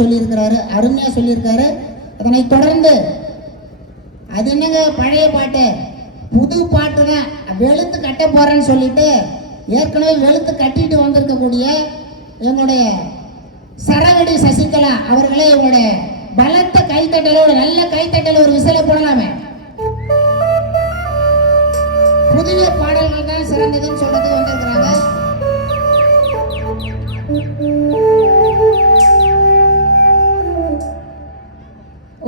சொல்லியிருக்கிறாரு, அருமையா சொல்லியிருக்காரு. அதனை தொடர்ந்து அது என்னங்க பழைய பாட்டு, புது பாட்டு தான் வெளுத்து கட்ட போறேன்னு சொல்லிட்டு ஏற்கனவே வெளுத்து கட்டிட்டு வந்திருக்கக்கூடிய எங்களுடைய சரவடி சசிகலா அவர்களே உங்களுடைய பலத்த கைத்தட்டலோட நல்ல கைத்தட்டல் ஒரு விசில போடலாமே. புதிய பாடல்கள் தான் சிறந்ததுன்னு சொல்றதுக்கு வந்திருக்கிறாங்க.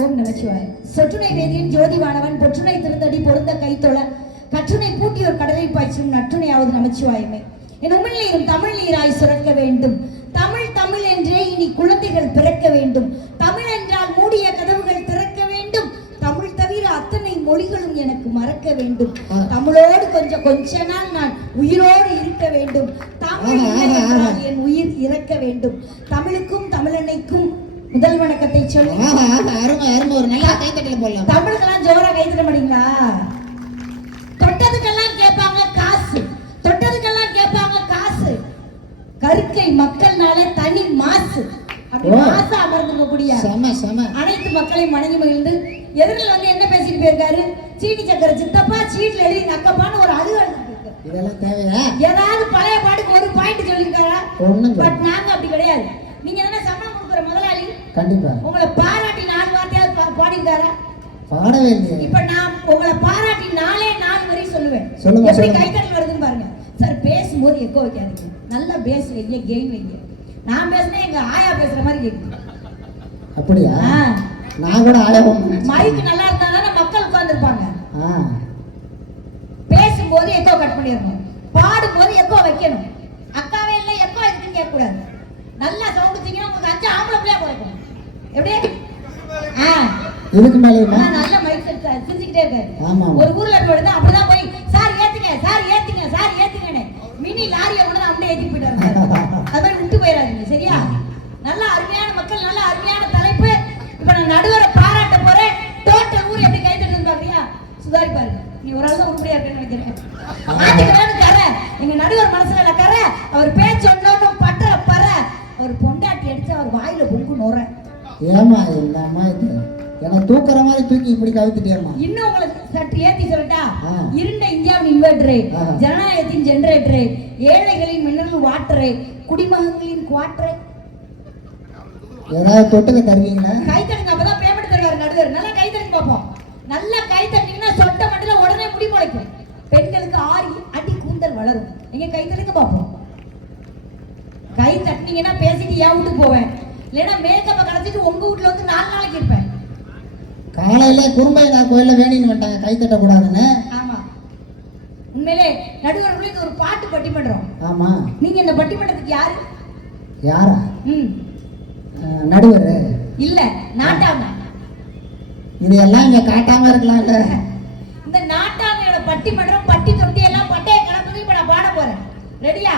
ஓம் நமச்சிவாய. சொற்றுணை வேதியின் ஜோதிவானவன் பொற்றுணை திருந்தடி பொருந்த கைத்தொழ கற்றுணை பூட்டியோர் கடலை பாய்ச்சும் நற்றுணையாவது நமச்சிவாயமே. என் உமிழ் நீரும் தமிழ் நீராய் சுரக்க வேண்டும். தமிழ் தமிழ் என்றே இனி குழந்தைகள் பிறக்க வேண்டும். தமிழ் என்றால் மூடிய கதவுகள் திறக்க வேண்டும். தமிழ் தவிர அத்தனை மொழிகளும் எனக்கு மறக்க வேண்டும். தமிழோடு கொஞ்ச நாள் நான் உயிரோடு இருக்க வேண்டும். தமிழ் என்றால் என் உயிர் இறக்க வேண்டும். தமிழுக்கும் தமிழன்னைக்கும் முதல் வணக்கத்தை சொல்லி ஒரு நல்ல கைத்தட்டல போடலாம். தமிழுக்கெல்லாம் ஜோரா கைத்தட்ட மாட்டீங்களா? தொட்டதுக்கெல்லாம் கேட்பாங்க காசு, தொட்டதுக்கெல்லாம் கேட்பாங்க காசு. கருக்கை மக்கள்னால தனி மாசு. மாசா அமர்ந்துக்கூடிய அனைத்து மக்களையும் வணங்கி மகிழ்ந்து எதிரில் வந்து என்ன பேசிட்டு போயிருக்காரு, சீனி சக்கரை சித்தப்பா சீட்ல எழுதி நக்கப்பான்னு ஒரு அழுகல். இதெல்லாம் தேவையா? ஏதாவது பழைய பாட்டுக்கு ஒரு பாயிண்ட் சொல்லிருக்காரா? பட் நாங்க அப்படி கிடையாது. நீங்க என்ன சம்பளம் கொடுக்குற முதலாளி, கண்டிப்பா உங்களை பாராட்டி 4 வார்த்தையாவது பாடிருக்காரா? பாடவே இல்லையே. இப்ப நான் உங்களை பாராட்டி 4 வரை சொல்லுவேன். சொல்லுங்க. எப்படி கைத்தட்டல் வருதுன்னு பாருங்க. சார் பேசும்போது எக்கோ வைக்காதீங்க, நல்லா பேஸ் வைங்க, கெயின் வைங்க. நான் பேசுனே எங்க ஆயா பேசுற மாதிரி கேக்குது. அப்படியா? நான் கூட ஆயாவும் மைக் நல்லா இருந்தா தானே மக்கள் உட்கார்ந்துருப்பாங்க. பேசும்போது எக்கோ கட் பண்ணிடணும், பாடும்போது எக்கோ வைக்கணும். அக்காவே இல்லை எக்கோ எதுக்குன்னு கேட்க கூடாது. நல்லா சவுண்ட் தீங்கன்னா உங்களுக்கு 5 ஆம்பளை பிள்ளையா போயிருக்கும். எப்படி இதுக்கு மேல நல்ல மைக் செட் செஞ்சுக்கிட்டே இருக்காரு. ஒரு ஊர்ல போயிட்டு அப்படிதான் போய் சார் ஏத்துங்க சார் ஏத்துங்க சார் ஏத்துங்கன்னு மினி லாரியை கூட அப்படியே ஏத்தி போயிட்டாரு. அது மாதிரி விட்டு போயிடாதீங்க, சரியா? நல்ல அருமையான மக்கள், நல்ல அருமையான தலைப்பு. இப்ப நான் நடுவரை பாராட்ட போறேன். டோட்டல் ஊர் எப்படி கைத்தட்டு பாக்குறியா? சுதாரி பாருங்க, நீ ஒரு ஆள் தான் உருப்படியா இருக்கேன்னு நினைக்கிறேன். எங்க நடுவர் மனசுல இல்லக்கார அவர் பேச்சு ஒன்னொன்னும் பற்ற பற அவர் பொண்டாட்டி அடிச்சு அவர் வாயில பொங்கு நோற. ஏமா இல்லாமா இது என்ன தூக்குற மாதிரி தூக்கி இப்படி கவித்துட்டேமா. இன்னும் உங்களுக்கு சற்று ஏத்தி சொல்லட்டா? இருண்ட இந்தியாவின் இன்வெர்டரு, ஜனநாயகத்தின் ஜெனரேட்டரு, ஏழைகளின் மினரல் வாட்டரு, குடிமகன்களின் குவாட்டரு. ஏதாவது தொட்டுக்க தருவீங்களா? கை தட்டுங்க, அப்பதான் பேமெண்ட் தருவாரு நடுவர். நல்லா கை தட்டுங்க பாப்போம். நல்லா கை தட்டிங்கன்னா சொட்ட மட்டும் உடனே முடி முளைக்கும். பெண்களுக்கு 6 அடி கூந்தல் வளரும். நீங்க கை தட்டுங்க பாப்போம். கை தட்டினீங்கன்னா பேசிட்டு என் வீட்டுக்கு போவேன், இல்லைன்னா மேக்கப்பை கலைச்சிட்டு உங்க வீட்டுல வந்து 4 நாளைக்கு இருப்பேன். காலையில குறும்பையனார் கோயில்ல வேணின்னு வந்துட்டாங்க கை தட்ட கூடாதுன்னு. ஆமா, உண்மையிலே நடுவர்களே இது ஒரு பாட்டு பட்டிமன்றம். ஆமா, நீங்க இந்த பட்டிமன்றத்துக்கு யாரு? யாரா? நடுவர் இல்ல, நாட்டாம. இதெல்லாம் இங்க காட்டாம இருக்கலாம்ல. இந்த நாட்டாமையோட பட்டிமன்றம், பட்டி தொட்டி எல்லாம் பட்டைய கலப்பது இப்ப நான் பாட போறேன். ரெடியா?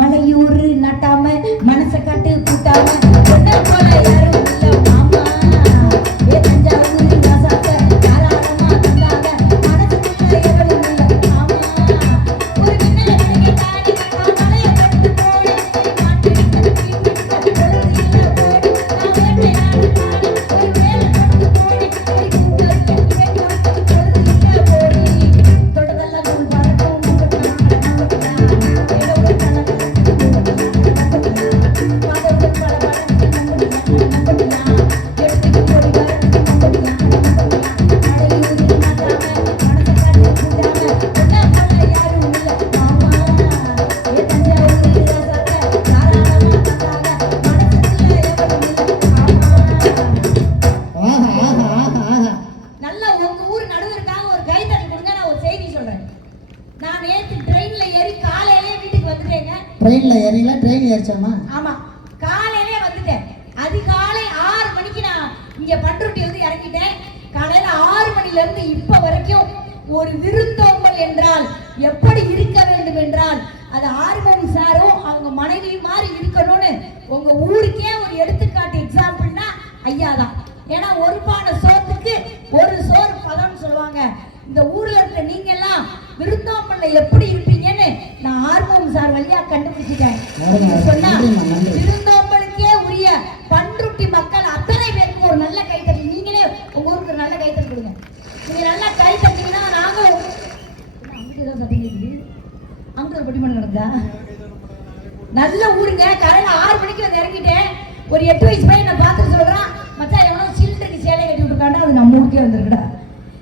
மலையூர் நாட்டாம மனச காட்டு கூட்டாம பொண்ண போல யாரும் இல்ல மாமா. ஏ தஞ்சாவூர் ராசாக்க தாராளமா தந்தாங்க மனசுக்குள்ள எவளும் இல்ல மாமா. ஒரு மின்னல கணக்கே தாடி கட்டா மலைய கட்டு போடு மாட்டு கட்டி விட்டு பொழுது இல்ல போடு நான் வேட்டை நாடு பாடி ஒரு வேலை கட்டு போடு ஒரு கூந்தல் கட்டி வைத்து பொழுது இல்ல போடி தொட்டதெல்லாம் தூள் பறக்கும் ட்ரெயின்ல ஏறிங்களா? ட்ரெயின் ஏறிச்சாமா? ஆமா, காலையிலே வந்துட்டேன். அதிகாலை 6 மணிக்கு நான் இங்க பண்ருட்டி வந்து இறங்கிட்டேன். காலையில 6 மணில இருந்து இப்ப வரைக்கும் ஒரு விருந்தோம்பல் என்றால் எப்படி இருக்க வேண்டும் என்றால் அது ஆர்வம் சாரும் அவங்க மனைவி மாதிரி இருக்கணும்னு உங்க ஊருக்கே ஒரு எடுத்துக்காட்டு எக்ஸாம்பிள்னா ஐயா தான். ஏன்னா ஒரு பானை சோத்துக்கு ஒரு சோறு பதம்னு சொல்லுவாங்க. இந்த ஊர்ல இருக்க நீங்க எல்லாம் விருந்தோம்பல்ல எப்படி இருப்பீங்கன்னு நான் ஆர்வம் சார் வழியா கண்டுபிடிச்சிட்டேன். சொன்னா விருந்தோம்பலுக்கே உரிய பன்று பண்ருட்டி மக்கள் அத்தனை பேருக்கு ஒரு நல்ல கைத்தறி. நீங்களே உங்க ஊருக்கு ஒரு நல்ல கைத்தறி கொடுங்க. நீங்க நல்லா கை தட்டிங்கன்னா நாங்களும் அங்க ஏதோ சத்தம் கேக்குது. அங்க ஒரு பட்டிமன்றம் நடந்தா நல்ல ஊருங்க. காலையில 6 மணிக்கு வந்து இறங்கிட்டேன். ஒரு 8 வயசு பையன் நான் பார்த்துட்டு சொல்றான், மச்சான் எவனோ சில்ட்ருக்கு சேலை கட்டி விட்டுருக்காண்டா, அது நம்ம ஊருக்கே வந்துருக்கடா.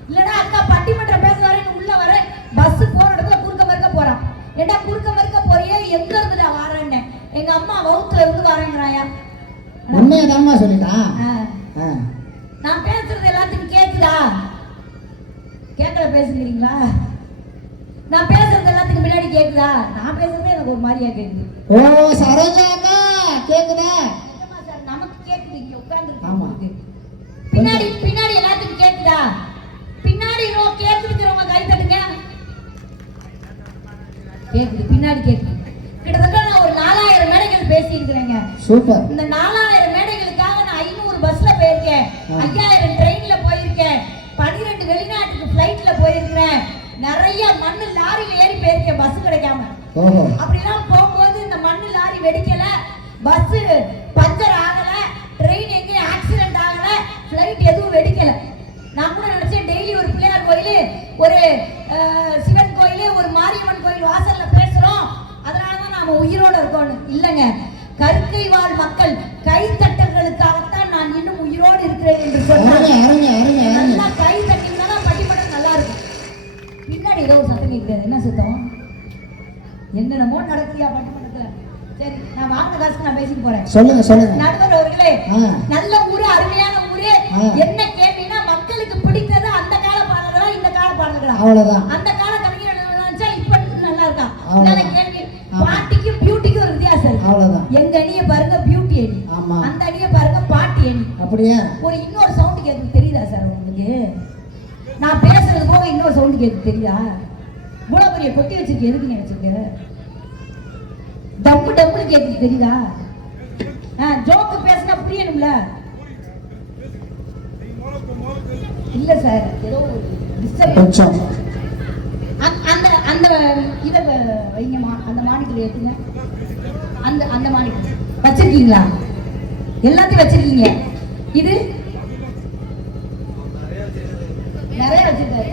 இல்லடா அக்கா பட்டிமன்றம் பேச வரேன் உள்ள வரேன், பஸ் போற இடத்துல குறுக்க மறுக்க போறான். ஏண்டா குறுக்க மறுக்க போறியே, எங்க இருந்துடா வாரேன்னு. எங்க அம்மா வவுத்துல இருந்து வரேங்கிறாயா. உண்மையதாம்மா சொல்லிட்டான். நான் பேசுறது எல்லாத்துக்கும் கேக்குதா? கேட்கல பேசுறீங்களா? நான் பேசுறது எல்லாத்துக்கும் பின்னாடி கேக்குதா? நான் பேசுறதே எனக்கு ஒரு மாதிரியா கேக்குது. ஓ சரோஜாக்கா கேக்குதா? நமக்கு கேக்குது, இங்க ஆமா. உட்கார்ந்து பின்னாடி பின்னாடி எல்லாத்துக்கும் கேக்குதா? பின்னாடி கேக்குதுங்கிறவங்க கை தட்டுங்க. கேக்குது, பின்னாடி கேக்குது. கிட்டத்தட்ட நான் ஒரு 4000 மேடைகள் பேசி இருக்கிறேங்க. சூப்பர். இந்த 4000 மேடைகளுக்காக நான் 500 பஸ்ல போயிருக்கேன், 5000 ட்ரெயின்ல போயிருக்கேன், 12 வெளிநாட்டுக்கு ஃளைட்ல போயிருக்கிறேன், நிறைய மண்ணு லாரியில ஏறி போயிருக்கேன் பஸ் கிடைக்காம. அப்படிலாம் போகும்போது இந்த மண்ணு லாரி வெடிக்கல, பஸ் பஞ்சர் ஆகல, ட்ரெயின் எங்கேயும் ஆக்சிடென்ட் ஆகல, ஃளைட் எதுவும் வெடிக்கல. நான் கூட நினைச்சேன் டெய்லி ஒரு பிள்ளையார் கோயில், ஒரு சிவன் கோயில், ஒரு மாரியம்மன் கோயில் வாசல்ல பேசுறோம், அதனாலதான் நாம உயிரோட இருக்கோம்னு. இல்லங்க, கற்கை வாழ் மக்கள் கைத்தட்டங்களுக்காகத்தான் நான் இன்னும் உயிரோடு இருக்கிறேன் என்று சொன்னாங்க. நல்லா கை தட்டிங்கன்னா பட்டிமன்றம் நல்லா இருக்கும். பின்னாடி ஏதோ ஒரு சத்தம் கேட்கிறது, என்ன சத்தம்? என்னென்னமோ நடக்குதியா பட்டிமன்றத்துல. சரி, நான் வாங்க காசுக்கு நான் பேசிட்டு போறேன். சொல்லுங்க சொல்லுங்க. நண்பர் அவர்களே, நல்ல ஊரு, அருமையான ஊரு. என்ன கேட்டீங்கன்னா மக்களுக்கு பிடித்தது அந்த கால பாடல்களா இந்த கால பாடல்களா? அவ்வளவுதான். அந்த கால கவிஞர் நினைச்சா இப்ப நல்லா இருக்கா? இதான கேள்வி. பாட்டிக்கும் பியூட்டிக்கும் ஒரு வித்தியாசம் இருக்கு. அவ்வளவுதான். எங்க அணிய பாருங்க பியூட்டி அணி, அந்த அணிய பாருங்க பாட்டி அணி. அப்படியே ஒரு இன்னொரு சவுண்ட் கேட்குது, தெரியுதா சார் உங்களுக்கு? நான் பேசுறது போக இன்னொரு சவுண்ட் கேட்குது, தெரியுதா? இவ்வளவு பெரிய கொட்டி வச்சிருக்கேன், எதுக்கு வச்சிருக்க? டப்பு டப்புன்னு கேட்குது, தெரியுதா? ஜோக்கு பேசினா புரியணும்ல. இல்ல சார், ஏதோ டிஸ்டர்பன்ஸ். அந்த அந்த இத வைங்கம்மா, அந்த மானிட்டர் ஏத்துங்க. அந்த மானிட்டர் வச்சிருக்கீங்களா? எல்லாத்தையும் வச்சிருக்கீங்க. இது நிறைய வச்சிருக்காரு.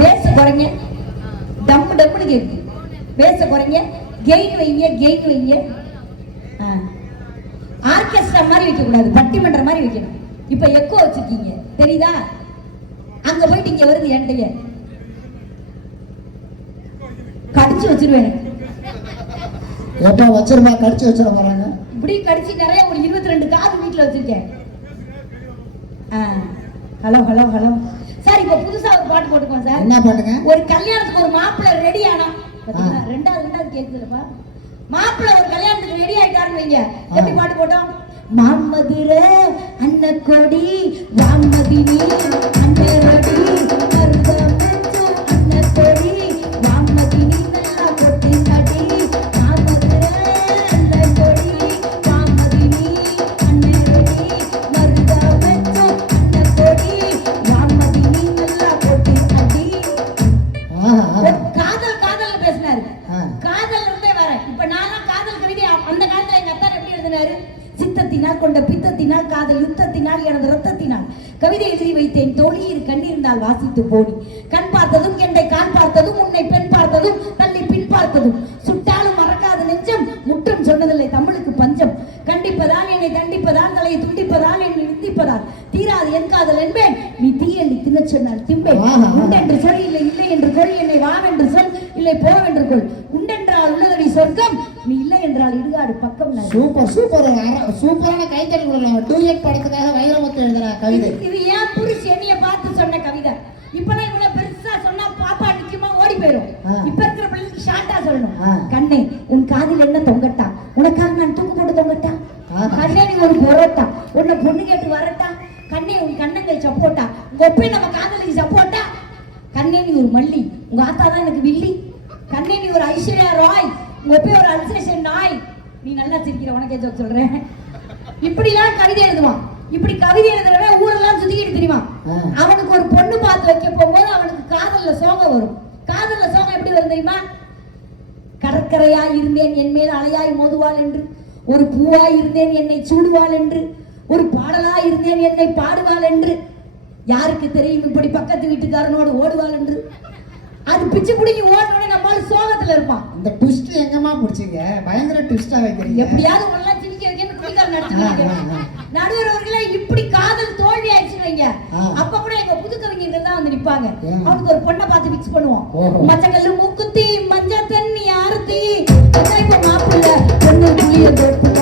பேஸ் குறைங்க, டம்மு டம்முன்னு கேட்கு. பேச குறைங்க, கெயின் வைங்க, கெயின் வைங்க. ஆர்கெஸ்ட்ரா மாதிரி வைக்க கூடாது, பட்டிமன்ற மாதிரி வைக்கணும். இப்ப எக்கோ வச்சிருக்கீங்க, தெரியுதா? அங்க போயிட்டு இங்க வருது, என்கிட்ட கடிச்சு வச்சிருவேன். எப்ப வச்சிருமா? கடிச்சு வச்சிட போறாங்க. இப்படி கடிச்சு நிறைய ஒரு 22 காது வீட்டுல வச்சிருக்கேன். ஹலோ ஹலோ ஹலோ சார், இப்ப புதுசா ஒரு பாட்டு போட்டுக்கோங்க சார். என்ன பாட்டுங்க? ஒரு கல்யாணத்துக்கு ஒரு மாப்பிள்ளை ரெடி ஆனா, ரெண்டாவது கேக்குதுப்பா. மாப்பிள்ளை ஒரு கல்யாணத்துக்கு ரெடி ஆயிட்டாருன்னு வைங்க, எப்படி பாட்டு போட்டோம்? மாமதுர அன்னக்கொடி வாமதினி அன்னரடி மருதமச்சு அன்னக்கொடி வாமதினி நல்லா கொட்டி கடி. மாமதுர அன்னக்கொடி வாமதினி அன்னரடி மருதமச்சு அன்னக்கொடி வாமதினி நல்லா கொட்டி கடி. காதல் காதல் பேசினாரு. காதல் இருந்தே வர. இப்ப நான் காதல் கவிதை அந்த காலத்துல எங்க அத்தா எப்படி எழுதினாரு? சித்தத்தினால் கொண்ட பித்தத்தினால் காதல் யுத்தத்தினால் எனது ரத்தத்தினால் கவிதை எழுதி வைத்தேன் தோழியில் கண்ணீர்ந்தால் வாசித்து போடி. கண் பார்த்ததும் என்னை கான் பார்த்ததும் உன்னை பெண் பார்த்ததும் தள்ளி பின் பார்த்ததும் சுட்டாலும் மறக்காத நெஞ்சம் முற்றும் சொன்னதில்லை தமிழுக்கு பஞ்சம். கண்டிப்பதால் என்னை தண்டிப்பதால் தலையை துண்டிப்பதால் என்னை நிந்திப்பதால் தீராது என் காதல் என்பேன். நீ தீயெண்ணி தின்னச் சொன்னால் திம்பேன். உண்டென்று சொல், இல்லை இல்லை என்று கொள், என்னை வாவென்று சொல், இல்லை போவென்று கொள். உண்டென்றால் உள்ளதடி சொர்க்கம், நீ இல்லை என்றால் இடுகாடு பக்கம். சூப்பர் சூப்பர், சூப்பரான கைத்தறி கொடுக்கலாம். டூயட் படத்துக்காக வைரமுத்து எழுதுற கவிதை இது. ஏன் புருஷ என்னைய பார்த்து சொன்ன கவிதை. இப்பதான் இவ்வளவு பெருசா சொன்னா பாப்பா நிச்சயமா ஓடி போயிடும். இப்ப இருக்கிற பிள்ளைக்கு ஷார்ட்டா சொல்லணும். கண்ணே உன் காதில் என்ன தொங்கட்டா, உனக்காக நான் தூக்கு போட்டு தொங்கட்டா. கண்ணே நீ ஒரு பொரோட்டா, உன்னை பொண்ணு கேட்டு வரட்டா. கண்ணே உன் கண்ணங்கள் சப்போட்டா, உங்க ஒப்பே நம்ம காதலுக்கு சப்போட்டா. கண்ணே நீ ஒரு மல்லி, உங்க ஆத்தா தான் எனக்கு வில்லி. கண்ணே நீ ஒரு ஐஸ்வர்யா ராய், உங்க ஒப்பே ஒரு அல்சேஷன் நாய். நீ நல்லா சிரிக்கிற, உனக்கே ஜோக் சொல்றேன். இப்படிலாம் கவிதை எழுதுவான். இப்படி கவிதை எழுதுறவன் ஊரெல்லாம் சுத்திக்கிட்டு தெரியுமா? அவனுக்கு ஒரு பொண்ணு பார்த்து வைக்க போகும்போது அவனுக்கு காதல்ல சோகம் வரும். காதல்ல சோகம் எப்படி வரும் தெரியுமா? கடற்கரையாய் இருந்தேன் என் மேல் அலையாய் மோதுவாள் என்று ஒரு பூவா இருந்தேன் என்னை சூடுவாள் என்று, ஒரு பாடலா இருந்தேன் என்னை பாடுவாள் என்று, யாருக்கு தெரியும் இப்படி பக்கத்து வீட்டுக்காரனோடு ஓடுவாள் என்று. அது பிச்சு பிடிக்கி ஓடனோட நம்மளால சோகத்துல இருப்பான். இந்த ட்விஸ்ட் எங்கம்மா பிடிச்சிங்க? பயங்கர ட்விஸ்டா வைக்கிறீங்க. எப்படியாவது உங்களெல்லாம் சிரிக்க வைக்கன்னு குடிக்கார நடிச்சுருவாங்க. நடுவர் அவர்களே, இப்படி காதல் தோல்வி ஆயிடுச்சுன்னு வைங்க, அப்ப கூட எங்க புது கவிஞர்கள் தான் வந்து நிப்பாங்க. அவனுக்கு ஒரு பொண்ணை பார்த்து பிக்ஸ் பண்ணுவோம். மச்சக்கல்லு மூக்குத்தி மஞ்ச தண்ணி ஆரத்தி இப்ப மாப்பிள்ள பொண்ணு புளிய தோப்புல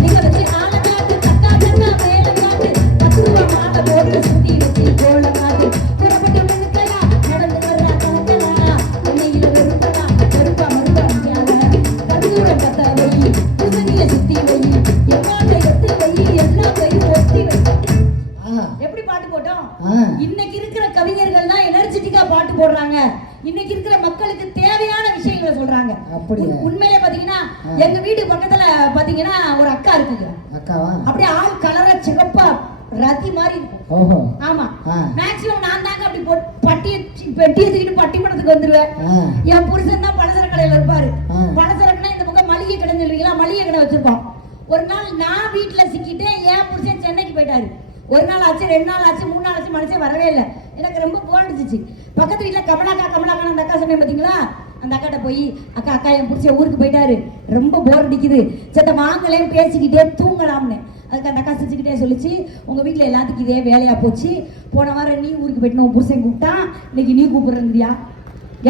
நீங்க வச்சு ஆள காட்டு தக்கா தண்ணா மேல காட்டு 10 ரூபா மாலை போட்டு சுத்தி வச்சு கோல காட்டு புறப்பட்டு நின்னுக்கலா நடந்து வர்ற கலக்கலா உன்னையில வெறுப்பலா வெறுப்பா மறுப்பா கடுதூரம் பத்த வை புசனிய சுத்தி வை எவ்வாண்ட எத்து வை எல்லாம் வை ஒத்தி வை. எப்படி பாட்டு போட்டோம்? இன்னைக்கு இருக்கிற கவிஞர்கள் தான் எனர்ஜெட்டிக்கா பாட்டு போடுறாங்க. இன்னைக்கு இருக்கிற மக்களுக்கு தேவையான விஷயங்களை சொல்றாங்க. உண்மையிலே பாத்தீங்கன்னா எங்க வீடு பக்கத்துல பாத்தீங்கன்னா ஒரு அக்கா இருக்குங்க. அக்காவா? அப்படியே ஆள் கலரா சிகப்பா ரதி மாதிரி இருக்கும். ஆமா, மேக்ஸிமம் நான் தாங்க அப்படி பெட்டியை தூக்கிட்டு பட்டிமன்றத்துக்கு வந்துருவேன். என் புருஷன் தான் பலசர கடையில இருப்பாரு. பலசரக்குனா இந்த பக்கம் மளிகை கடை சொல்றீங்களா, மளிகை கடை வச்சிருப்போம். ஒரு நாள் நான் வீட்டுல சிக்கிட்டு என் புருஷன் சென்னைக்கு போயிட்டாரு. ஒரு நாள் ஆச்சு, 2 நாள் ஆச்சு, 3 நாள் ஆச்சு, மனுஷன் வரவே இல்லை. எனக்கு ரொம்ப போர் அடிச்சிச்சு. பக்கத்து வீட்டுல கமலாக்கா அந்த அக்கா சொன்னேன் பாத்தீங்களா, அந்த அக்காட்ட போய் அக்கா என் புடிச்ச ஊருக்கு போயிட்டாரு, ரொம்ப போர் அடிக்குது, சேட்ட வாங்கலேன்னு பேசிக்கிட்டே தூங்கலாம்னு. அதுக்கு அந்த அக்கா சிரிச்சுக்கிட்டே சொல்லிச்சு, உங்க வீட்டுல எல்லாத்துக்கும் இதே வேலையா போச்சு, போன வாரம் நீ ஊருக்கு போயிட்டு உன் புருஷன் கூப்பிட்டான், இன்னைக்கு நீ கூப்பிடுறியா?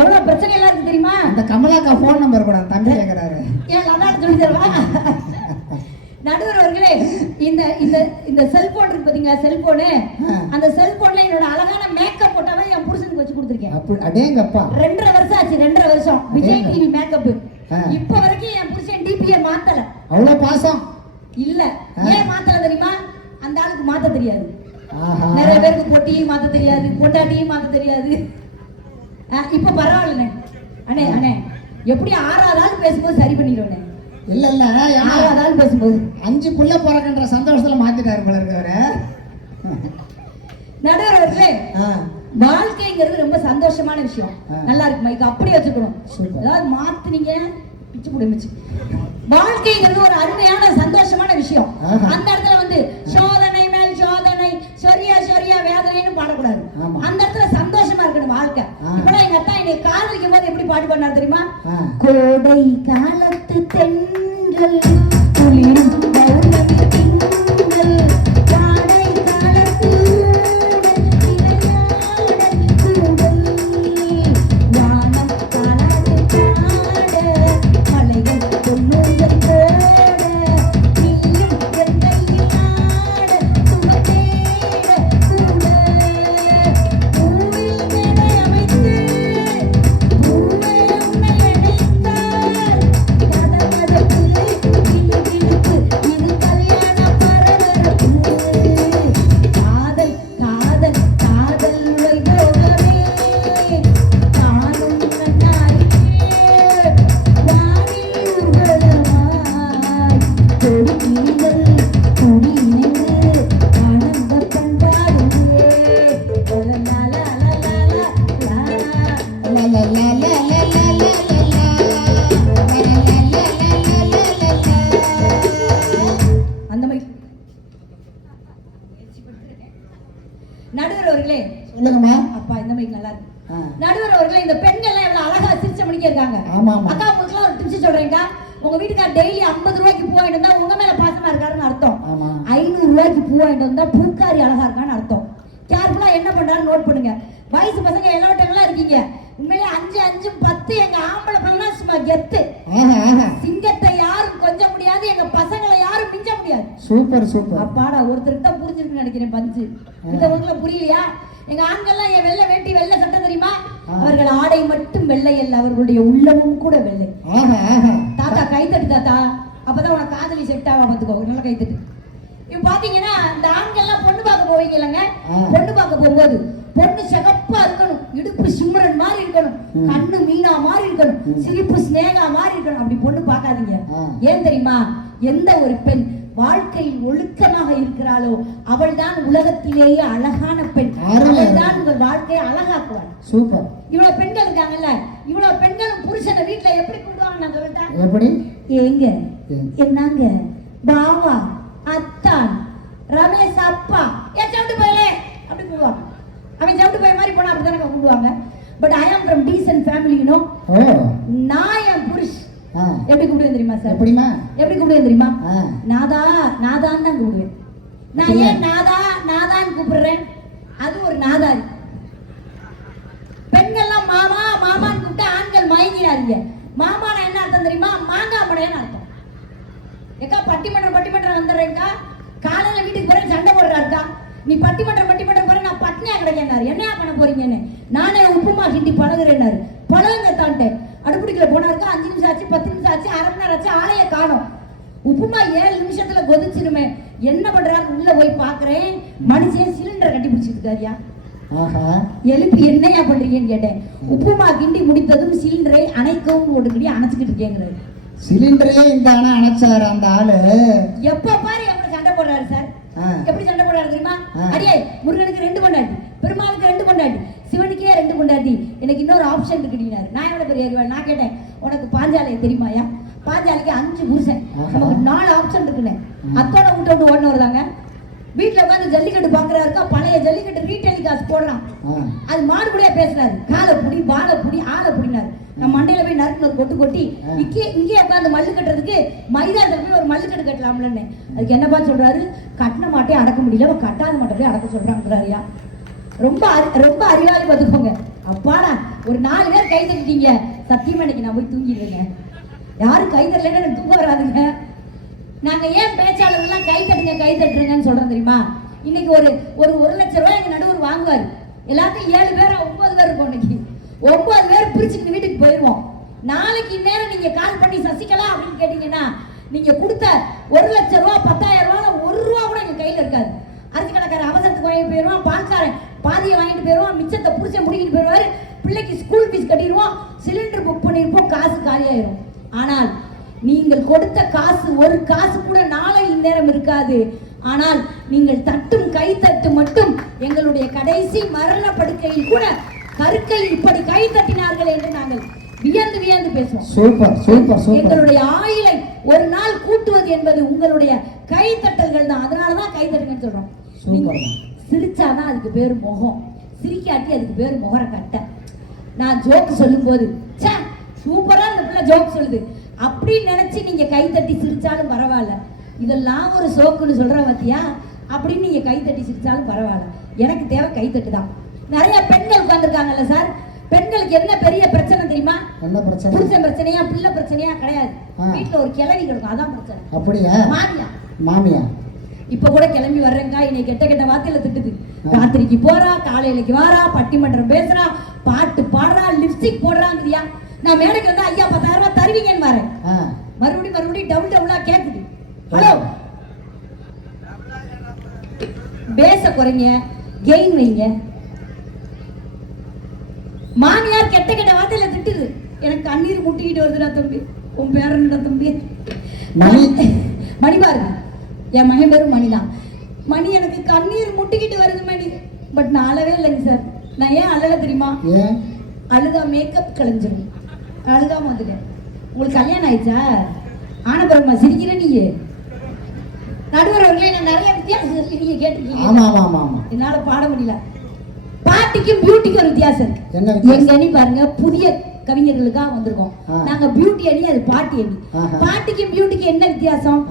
எவ்வளவு பிரச்சனை எல்லாம் இருக்கு தெரியுமா? அந்த கமலாக்கா போன் நம்பர் கூட தம்பி கேட்கிறாரு. ஏன் நல்லா சொல்லி தருவா? நடுவர் அவர்களே, இந்த இந்த இந்த செல்போன் இருக்கு பாத்தீங்களா, செல்போனு, அந்த செல்போன்ல என்னோட அழகான மேக்கப் போட்டாவே என் புருஷனுக்கு வச்சு கொடுத்துருக்கேன். அடேங்கப்பா, 2.5 வருஷம் ஆச்சு. 2.5 வருஷம் விஜய் டிவி மேக்கப். இப்ப வரைக்கும் என் புருஷன் டிபியை மாத்தல. அவ்வளவு பாசம் இல்ல. ஏன் மாத்தல தெரியுமா? அந்த ஆளுக்கு மாத்த தெரியாது. நிறைய பேருக்கு பொட்டியும் மாத்த தெரியாது, பொட்டாட்டியும் மாத்த தெரியாது. இப்ப பரவாயில்ல அண்ணே, அண்ணே எப்படி 6வது ஆள் பேசும்போது சரி பண்ணிடுவேன். இல்ல 6வது ஆள் பேசும்போது 5 புள்ள பிறக்கின்ற சந்தோஷத்துல மாத்திட்டாரு போல இருக்கவரு. நடுவர் அவர்களே, வாழ்க்கைங்கிறது ரொம்ப சந்தோஷமான விஷயம். நல்லா இருக்கு மைக்கு அப்படி வச்சுக்கணும். ஏதாவது மாத்துனீங்க பிச்சு புடிமிச்சு. வாழ்க்கைங்கிறது ஒரு அருமையான சந்தோஷமான விஷயம். அந்த இடத்துல வந்து சோதனை மேல் சோதனை, சொரியா சொரியா வேதனைன்னு பாடக்கூடாது. அந்த இடத்துல சந்தோஷமா இருக்கணும் வாழ்க்கை. இப்பெல்லாம் எங்க அத்தா என்னை காதலிக்கும் போது எப்படி பாட்டு பண்ணாரு தெரியுமா? கோடை காலத்து தென்றல் குளிரும் பௌர்ணமி திங்கள் காடை காலத்து வானம் காலாடு காட மலைகள் பொன்னூஞ்சல் போட நீயும் என் கையில் ஆட சுமதேட கூட பூவில் மேடை அமைத்து பூவே உன்னை அணைத்தார் கதகதப்பு கிளுகிளுப்பு இது கல்யாண பரபரப்பு காதல் காதல் காதல் உடல் போகவே நானும் நன்னாரியே வானில் ஊர்வலமாய் கொடி கிளிகள் குடி இணைந்து ஆனந்த பண்பாடுவே அந்த மாதிரி. நடுவர் அவர்களே சொல்லுங்கம்மா. அப்பா இந்த மாதிரி நல்லா இருக்கு. நடுவர் அவர்களே, இந்த பெண்கள் எல்லாம் எவ்வளவு அழகா சிரிச்ச மணிக்கு இருக்காங்க. அக்கா உங்களுக்கு ஒரு டிப்ஸ் சொல்றேங்க. உங்க வீட்டுக்கார டெய்லி 50 ரூபாய்க்கு பூ வாங்கிட்டு வந்தா உங்க மேல பாசமா இருக்காருன்னு அர்த்தம். 500 ரூபாய்க்கு பூ வாங்கிட்டு வந்தா பூக்காரி அழகா இருக்கான்னு அர்த்தம். கேர்ஃபுல்லா என்ன பண்றாரு நோட் பண்ணுங்க. வயசு பசங்க எல்லாவற்றெல்லாம் இருக்கீங்க. உண்மையிலே 5 5 10 எங்க ஆம்பளை பையனா சும்மா கெத்து. சிங்கத்தை யாரும் கொஞ்சம் முடியாது, எங்க பசங்களை யாரும் மிஞ்ச முடியாது. Super super. அப்பாடா, ஒருத்தருக்கு தான் புரிஞ்சிருக்குன்னு நினைக்கிறேன் பஞ்சு. இந்த ஊர்ல புரியலையா? எங்க ஆண்கள்லாம் என் வெள்ளை வேட்டி வெள்ளை சட்டை தெரியுமா? அவர்கள் ஆடை மட்டும் வெள்ளை அல்ல, அவர்களுடைய உள்ளமும் கூட வெள்ளை. தாத்தா கைத்தட்டு தாத்தா, அப்பதான் உனக்கு காதலி செட் ஆவா பாத்துக்கோ. நல்லா கைத்தட்டு. இப்ப பாத்தீங்கன்னா இந்த ஆண்கள்லாம் பொண்ணு பார்க்க போவீங்க இல்லைங்க, பொண்ணு பார்க்க போகும்போது பொண்ணு சிகப்பா இருக்கணும், இடுப்பு சிம்ரன் மாதிரி இருக்கணும், கண்ணு மீனா மாதிரி இருக்கணும், சிரிப்பு ஸ்னேகா மாதிரி இருக்கணும். அப்படி பொண்ணு பார்க்காதீங்க. ஏன் தெரியுமா? எந்த ஒரு பெண் வாழ்க்கையில் ஒழுக்கமாக இருக்கிறாளோ அவள் தான் உலகத்திலேயே அழகான பெண். அவள் தான் உங்கள் வாழ்க்கையை அழகாக்குவாள். சூப்பர். இவ்வளவு பெண்கள் இருக்காங்கல்ல, இவ்வளவு பெண்களும் புருஷனை வீட்டுல எப்படி கூடுவாங்க நான் சொல்லிட்டேன். எப்படி? ஏங்க ஏன்? என்னங்க பாவா அத்தான் ரமேஷ் அப்பா ஏன் சவுண்டு போயலே அப்படி கூடுவாங்க. அவன் சவுண்டு போய் மாதிரி போனா அப்படித்தானே கூடுவாங்க. But I am from decent family you know. ஓ நான் என் புருஷ் ஆ எப்படி கூப்பிடுவேன் தெரியுமா சார்? எப்படிமா? எப்படி கூப்பிடுவேன் தெரியுமா? ஆ நாதா நாதான் தான் கூப்பிடுவேன். நான் ஏன் நாதா நாதான்னு கூப்பிடுறேன்? அது ஒரு நாதாரி. பெண்கள்லாம் மாமா மாமான்னு கூப்பிட்டா ஆண்கள் மயங்கிறாருங்க. மாமானா என்ன அர்த்தம் தெரியுமா? மாங்காய் முடையன்னு அர்த்தம். ஏக்கா பட்டிமன்றம் வந்துடுறேங்கா, காலையில வீட்டுக்கு போறேன் சண்டை போடுறாருக்கா, நீ பட்டிமன்றம் போற நான் பட்னியா கிடைக்காரு, என்ன பண்ண போறீங்கன்னு. நானே உப்புமா கிண்டி பழகுறேன்னாரு. பழகுங்க தான்ட்டேன். அடுப்புடிக்கல போனாருக்கா, 5 நிமிஷம் ஆச்சு, 10 நிமிஷம் ஆச்சு, அரை மணி நேரம் ஆச்சு, ஆளைய காணோம். உப்புமா 7 நிமிஷத்துல கொதிச்சிருமே. என்ன பண்றாரு உள்ள போய் பாக்குறேன், மனுஷன் சிலிண்டரை கட்டி பிடிச்சிருக்காருயா. ஆஹா எழுப்பி என்னையா பண்றீங்கன்னு கேட்டேன். உப்புமா கிண்டி முடித்ததும் சிலிண்டரை அணைக்கவும் ஓடுக்கடி அணைச்சுக்கிட்டு இருக்கேங்கிறாரு. சிலிண்டரே இந்த அணை அணைச்சாரு அந்த ஆளு. எப்ப பாரு எப்படி சண்டை போடுறாரு சார். ஆ. எப்படி சண்டை போடுறாரு தெரியுமா? ஆ. அடியே முருகனுக்கு 2 பொண்டாட்டி, பெருமாளுக்கு 2 பொண்டாட்டி, சிவனுக்கே 2 பொண்டாட்டி, எனக்கு இன்னொரு ஆப்ஷன் இருக்குடினாரு. நான் எவ்வளவு பெரிய அறிவாள். நான் கேட்டேன், உனக்கு பாஞ்சாலை தெரியுமாயா? பாஞ்சாலிக்கு 5 புருஷன், நமக்கு 4 ஆப்ஷன் இருக்குன்னு. அத்தோட விட்டு ஓடணும் வருதாங்க. வீட்டுல உட்காந்து ஜல்லிக்கட்டு பாக்குறாருக்கா, பழைய ஜல்லிக்கட்டு ரீடெலிகாஸ்ட் போடுறான். ஆ அது மாடுபடியா பேசினாரு. காலை புடி வாழை புடி ஆளை புடினாரு. நம்ம மண்டையில போய் நறுக்கு கொட்டு கொட்டி இங்கே உட்காந்து மல்லு கட்டுறதுக்கு மைதானத்துல போய் ஒரு மல்லு கட்டு கட்டலாம்லன்னு. அதுக்கு என்னப்பா சொல்றாரு, கட்டின மாட்டே அடக்க முடியல, கட்டாத மாட்டே போய் அடக்க சொல்றாங்கிறாரியா. ரொம்ப அறிவாளி பார்த்துக்கோங்க. அப்பாடா ஒரு 4 பேர் கை தட்டிட்டீங்க, சத்தியமா இன்னைக்கு நான் போய் தூங்கிடுவேங்க. யாரும் கை தட்டலைன்னு எனக்கு தூக்கம் வராதுங்க. நாங்க ஏன் பேச்சாளர்கள்லாம் கை தட்டுங்கன்னு சொல்றோம் தெரியுமா? இன்னைக்கு ஒரு 1 லட்சம் ரூபாய் எங்க நடுவர் வாங்குவாரு. எல்லாத்தையும் 7 பேர் 9 பேர் இருக்கும். இன்னைக்கு 9 பேர் பிரிச்சுட்டு வீட்டுக்கு போயிடுவோம். நாளைக்கு இந்நேரம் நீங்க கால் பண்ணி சசிகலா அப்படின்னு கேட்டீங்கன்னா, நீங்க கொடுத்த 1 லட்சம் ரூபாய் 10,000 ரூபாய் 1 ரூபா கூட எங்க கையில இருக்காது. அரிசி கடைக்காரன் அவசரத்துக்கு வாங்கிட்டு போயிடுவான், பால்காரன் பாதியை வாங்கிட்டு போயிடுவான், மிச்சத்தை புடிச்ச முடிக்கிட்டு போயிடுவாரு, பிள்ளைக்கு ஸ்கூல் ஃபீஸ் கட்டிடுவோம், சிலிண்டர் புக் பண்ணிருப்போம், காசு காலியாயிரும். ஆனால் நீங்கள் கொடுத்த காசு 1 காசு கூட நாளை இந்நேரம் இருக்காது. ஆனால் நீங்கள் தட்டும் கை தட்டு மட்டும் எங்களுடைய கடைசி மரண படுக்கையில் கூட கருக்கை இப்படி கை தட்டினார்கள் என்று நாங்கள் வியந்து பேசுவோம். Super super super. எங்களுடைய ஆயுளை ஒரு நாள் கூட்டுவது என்பது உங்களுடைய கை தட்டல்கள் தான். அதனாலதான் கை தட்டுங்கன்னு சொல்றோம். சிரிச்சாதான் அதுக்கு பேரு முகம், சிரிக்காட்டி அதுக்கு பேரு முகர கட்ட. நான் ஜோக் சொல்லும் போது சூப்பரா இந்த பிள்ளை ஜோக் சொல்லுது அப்படின்னு நினைச்சு நீங்க கை தட்டி சிரிச்சாலும் பரவாயில்ல, இதெல்லாம் ஒரு சோக்குன்னு சொல்ற பத்தியா அப்படின்னு நீங்க கை தட்டி சிரிச்சாலும் பரவாயில்ல. எனக்கு தேவை கை தட்டு தான். நிறைய பெண்கள் உட்கார்ந்துருக்காங்கல்ல சார், பெண்களுக்கு என்ன பெரிய பிரச்சனை தெரியுமா? என்ன பிரச்சனை? புருஷன் பிரச்சனையா பிள்ளை பிரச்சனையா கிடையாது. வீட்டுல ஒரு கிளவி கிடக்கும், அதான் பிரச்சனை. அப்படியா? மாமியா இப்ப கூட கிளம்பி வர்றேங்க, என்னை கெட்ட வார்த்தையில திட்டுது. ராத்திரிக்கு போறா, காலையிலக்கு வாரா, பட்டிமன்றம் பேசுறா, பாட்டு பாடுறா, லிப்ஸ்டிக் போடுறாங்கறியா. நான் மேடைக்கு வந்து ஐயா 10,000 ரூபாய் தருவீங்கன்னு வரேன். மறுபடியும் டபுளா கேக்குது. ஹலோ, பேச குறைங்க, கெயின் வைங்க. மாமியார் கெட்ட வார்த்தையில திட்டுது. எனக்கு கண்ணீர் முட்டிக்கிட்டு வருதுடா தம்பி. உன் பேர் என்னடா தம்பி? மணி பாருங்க, என் மகன் பேரும் மணிதான். மணி எனக்கு கண்ணீர் முட்டிக்கிட்டு வருது மணி. பட் நான் அழவே இல்லைங்க சார். நான் ஏன் அழல தெரியுமா? அழுதா மேக்கப் கலைஞ்சிரும். அழுதாம வந்துட்டேன். உங்களுக்கு கல்யாணம் ஆயிடுச்சா? ஆனபுரமா சிரிக்கிற நீங்க நடுவர் அவர்களே, நான் நிறைய வித்தியாசம் நீங்க கேட்டிருக்கீங்க. என்னால பாட முடியல. பாட்டிக்கும் பியூட்டிக்கும் ஒரு வித்தியாசம் இருக்கு. எங்க அணி பாருங்க, புதிய கவிஞர்களுக்காக வந்திருக்கோம். நாங்க பியூட்டி அணி, அது பாட்டி அணி. பாட்டிக்கும் பியூட்டிக்கும் என்ன வித்தியாசம்?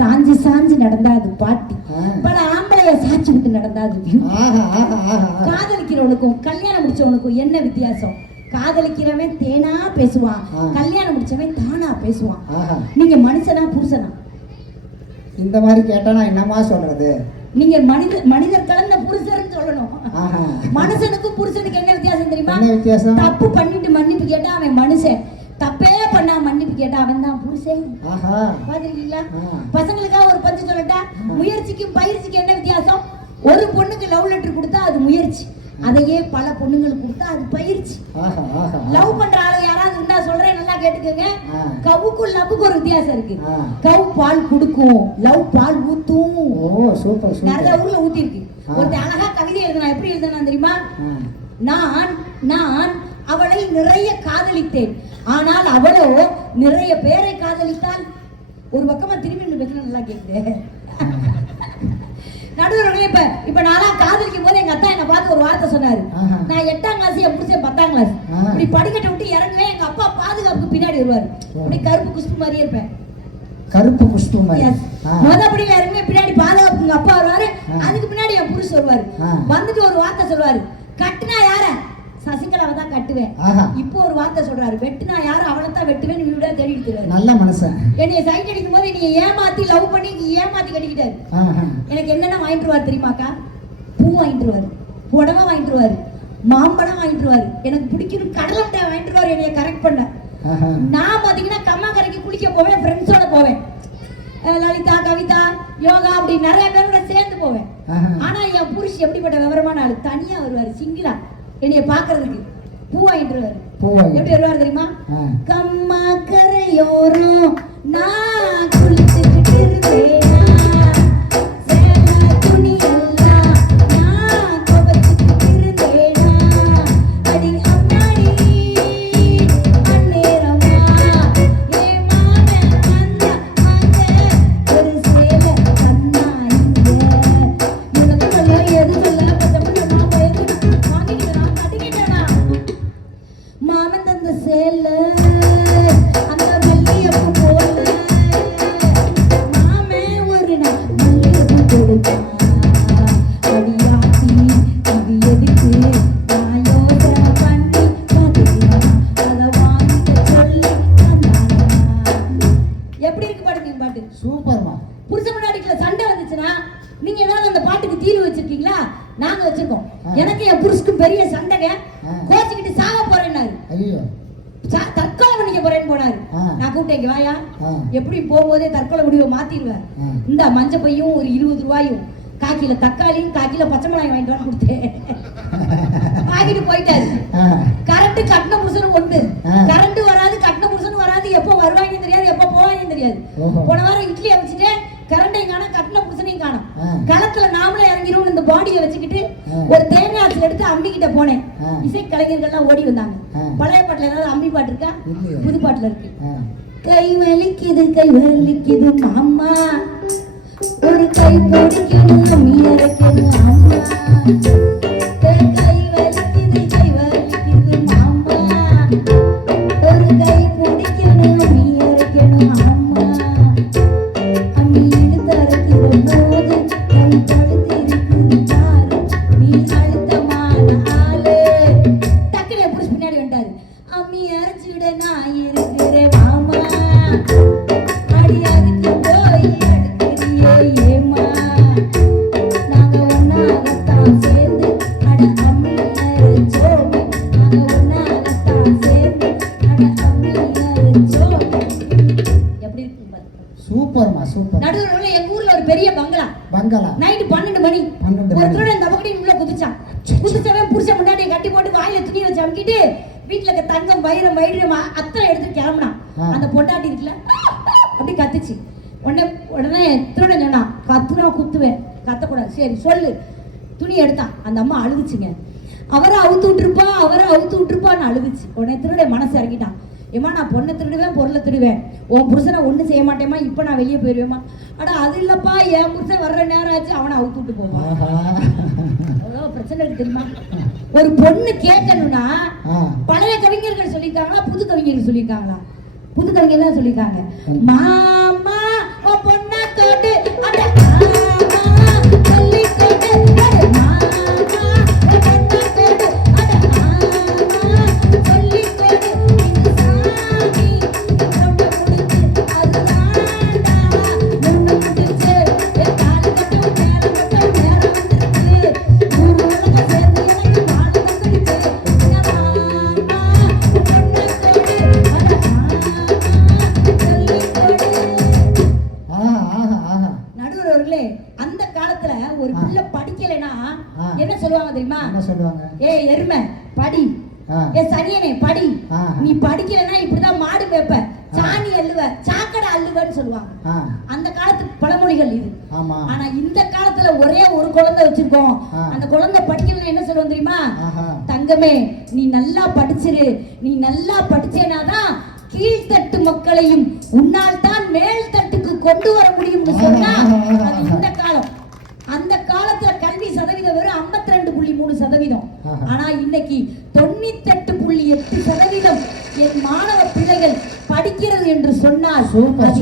சாஞ்சு நடந்தா அது பாட்டி, பல ஆம்பளைய சாட்சி விட்டு நடந்தா அது பியூட்டி. காதலிக்கிறவனுக்கும் கல்யாணம் முடிச்சவனுக்கும் என்ன வித்தியாசம்? காதலிக்கிறவன் தேனா பேசுவான், கல்யாணம் முடிச்சவன் தானா பேசுவான். நீங்க மனுஷனா புருஷனா? இந்த மாதிரி கேட்டா நான் என்னமா சொல்றது? நீங்க மனிதர் கலந்த புருஷர்னு சொல்லணும். மனுஷனுக்கும் புருஷனுக்கு என்ன வித்தியாசம் தெரியுமா? தப்பு பண்ணிட்டு மன்னிப்பு கேட்டா அவன் மனுஷன், தப்பே பண்ணா மன்னிப்பு கேட்டா அவன் தான் புருஷன். பாத்தீங்களா? பசங்களுக்காக ஒரு பஞ்சு சொல்லட்டா, முயற்சிக்கும் பயிற்சிக்கும் என்ன வித்தியாசம்? ஒரு பொண்ணுக்கு லவ் லெட்டர் கொடுத்தா அது முயற்சி, அதையே பல பொண்ணுங்களுக்கு கொடுத்தா அது பயிற்சி. லவ் பண்ற ஆளு யாராவது இருந்தா சொல்றேன், நல்லா கேட்டுக்கோங்க. கவுக்கும் லவ்வுக்கு ஒரு வித்தியாசம் இருக்கு. கவு பால் குடுக்கும், லவ் பால் ஊத்தும். நிறைய ஊர்ல ஊத்தி இருக்கு. ஒரு அழகா கவிதை எழுதுனா எப்படி எழுதுனா தெரியுமா? நான் அவளை நிறைய காதலித்தேன். ஆனால் அவளோ நிறைய பேரை காதலித்தாள். ஒரு பக்கமா திரும்பி பேசணும். நல்லா கேக்குது. நடுவர்களே, இப்ப நான்லாம் காதலிக்கும் போது எங்க அத்தா என்ன பார்த்து ஒரு வார்த்தை சொன்னாரு. நான் 8ஆம் கிளாஸ், என் புருஷன் 10ஆம் கிளாஸ். இப்படி படிக்கட்டை விட்டு இறங்குவேன். எங்க அப்பா பாதுகாப்புக்கு பின்னாடி வருவாரு. இப்படி கருப்பு குஷ்பு மாதிரியே இருப்பேன். கருப்பு குஷ்பு மாதிரி. முதப்படியில இறங்குவேன், பின்னாடி பாதுகாப்புக்கு எங்க அப்பா வருவாரு. அதுக்கு பின்னாடி என் புருஷன் வருவாரு. வந்துட்டு ஒரு வார்த்தை சொல்லுவாரு, கட்டுனா யார? சசிகலாவை தான் கட்டுவேன். இப்போ ஒரு வார்த்தை சொல்றாரு, வெட்டுனா யாரும் அவளை தான் வெட்டுவேன். வீட தேடிட்டு நல்ல மனுஷன். என்னைய சைட் அடிக்கும் போது நீங்க ஏமாத்தி லவ் பண்ணி ஏமாத்தி கட்டிக்கிட்டாரு. எனக்கு என்னென்ன வாங்கிட்டு வருவாரு தெரியுமாக்கா? பூ வாங்கிட்டு வருவாரு, புடவை வாங்கிட்டு வருவாரு, மாம்பழம் வாங்கிட்டு வருவாரு, எனக்கு பிடிக்கணும் கடலை மிட்டாய் வாங்கிட்டு வருவாரு என்னைய கரெக்ட் பண்ண. நான் பாத்தீங்கன்னா கம்மா கரைக்கு குளிக்க போவேன், ஃப்ரெண்ட்ஸோட போவேன். லலிதா, கவிதா, யோகா அப்படி நிறைய பேரோட சேர்ந்து போவேன். ஆனா என் புருஷன் எப்படிப்பட்ட விவரமான ஆளு, தனியா வருவாரு, சிங்கிளா என்னைய பாக்குறதுக்கு. பூ வாங்கிட்டு வருவாரு. எப்படி வருவாரு தெரியுமா? கம்மா கரையோரம் நான் குளிச்சுக்கிட்டு இருந்தேன், துணி எல்லாம் நான் துவைச்சுக்கிட்டு இருந்தேன், அடி அம்மாடி அந்நேரமா என் மாமன் வந்த ஒரு சேலை கண்ணாடிங்க. உனக்கு சொல்ல எது சொல்ல பச்சை மாமா எது வாங்கிக்கிட்டா கட்டிக்கிட்டா மாமன் தந்த சேல அந்த மல்லியப்பூ போல மாமே ஒரு நாள் மல்லியப்பூ கொடுத்தான். அடியாத்தி இது எதுக்கு நான் யோசனை பண்ணி பார்த்துக்கலாம், அதை வாங்கிக்க சொல்லி தந்தானா. எப்படி இருக்கு பாட்டு? பாட்டு சூப்பர்மா. புருஷ முன்னாடிக்குள்ள சண்டை வந்துச்சுன்னா நீங்க ஏதாவது அந்த பாட்டுக்கு தீர்வு வச்சிருக்கீங்களா? நாங்க வச்சிருக்கோம். எனக்கு என் புருஷனுக்கு பெரிய சண்டைங்க. கோச்சிக்கிட்டு சாக போறேன்னாரு. ஐயோ, தற்கொலை பண்ணிக்க போறேன்னு போனாரு. நான் கூப்பிட்டேன், வாயா, எப்படி போகும்போதே தற்கொலை முடிவை மாத்திடுவேன். இந்த மஞ்சள் பையும் ஒரு 20 ரூபாயும், காக்கில தக்காளியும் காக்கில பச்சை மிளகாய் வாங்கிட்டு வந்து கொடுத்தேன். வாங்கிட்டு போயிட்டாரு. கரண்ட் கட்டின புருஷனும் ஒண்ணு, கரண்ட் வராது, கட்டின புருஷனும் வராது. எப்போ வருவாங்கன்னு தெரியாது, எப்போ போவாங்கன்னு தெரியாது. போன வாரம் இட்லியை வச்சுட்டு கரண்டையும் காணும், கட்டின புருஷனையும் காணும். களத்துல நாமளே இறங்கிரும் இந்த பாடியை வச்சுக்கிட்டு ஒரு தேங்காய் எடுத்து அம்பி கிட்ட போனேன். இசை கலைஞர்கள்லாம் ஓடி வந்தாங்க. பழைய பாட்டுல ஏதாவது அம்பி பாட்டு இருக்கா? புது பாட்டுல இருக்கு. கை வலிக்குது கை வலிக்குது மாமா, ஒரு கை பிடிக்கணும் அம்மி அரைக்கணும் அம்மா. கை வலிக்குது கை வலிக்குது மாமா, ஒரு கை பிடிக்கணும் அம்மி அரைக்கணும் அம்மா. அம்மி இழுத்து அரைக்கிற போது கை படுத்திருக்குது பாரு, நீ அழுத்தமான ஆளு. டக்குனு புடிச்சு பின்னாடி வந்துட்டாரு. அம்மி அரைச்சுட நான் இருக்கிறேன் மாமா, அடி அதுக்கு போய் அடுக்கிறியே ஏமா. நாங்க ஒன்னாகத்தான் சேர்ந்து அட அம்மி அரைச்சோமே, நாங்க ஒன்னாகத்தான் சேர்ந்து அட அம்மி அரைச்சோமே. எப்படி இருக்கு பாரு. சூப்பர்மா, சூப்பர். நடுவுல எங்க ஊர்ல ஒரு பெரிய பங்களா. நைட்டு 12 மணி ஒரு திருடன் இந்த பக்கடி உள்ள குதிச்சான். குதிச்சவன் புருஷன் முன்னாடி கட்டி போட்டு வாயில துணி வச்சு அமுக்கிட்டு வீட்டுல இருக்க தங்கம் வைரம் வைரம் அத்தனை எடுத்து கிளம்புனான். அந்த பொண்டாட்டி இருக்குல்ல அப்படி கத்துச்சு. உடனே திருடன் சொன்னான், கத்துனா குத்துவேன், கத்தக்கூடாது. சரி சொல்லு. துணி எடுத்தான். அந்த அம்மா அழுதுச்சுங்க. அவரை அவுத்து விட்டுருப்பான்னு அழுதுச்சு. உடனே திருட மனசு இறங்கிட்டான். ஏமா நான் பொண்ணை திருடுவேன், பொருளை திருடுவேன், உன் புருஷனை ஒன்றும் செய்ய மாட்டேமா, இப்போ நான் வெளியே போயிடுவேமா. அடா அது இல்லப்பா, என் புருஷன் வர்ற நேரம் ஆச்சு, அவனை அவுத்து விட்டு போவான். அவ்வளோ பிரச்சனை இருக்கு தெரியுமா? ஒரு பொண்ணு கேட்கணும்னா பழைய கவிஞர்கள் சொல்லியிருக்காங்களா, புது கவிஞர்கள் சொல்லியிருக்காங்களா? புது கவிஞர் தான் சொல்லியிருக்காங்க. மாமா பொண்ணா தோட்டு எருமை படி, சனியனே படி, நீ படிக்கலன்னா இப்படிதான் மாடு மேப்ப, சாணி அள்ளுவ, சாக்கடை அள்ளுவன்னு சொல்லுவாங்க. அந்த காலத்து பழமொழிகள் இது. ஆனா இந்த காலத்துல ஒரே ஒரு குழந்தை வச்சிருக்கோம். அந்த குழந்தை படிக்கலன்னா என்ன சொல்லுவோம் தெரியுமா? தங்க தங்கமே நீ நல்லா படிச்சிரு, நீ நல்லா படிச்சேனாதான் கீழ்த்தட்டு மக்களையும் உன்னால் தான் மேல் தட்டுக்கு கொண்டு வர முடியும்னு சொன்னா அது இந்த காலம். அந்த காலத்துல கல்வி சதவீதம் வெறும் 52.3%. ஆனா இன்னைக்கு 98.8% என் மாணவ பிள்ளைகள் படிக்கிறது என்று சொன்னால்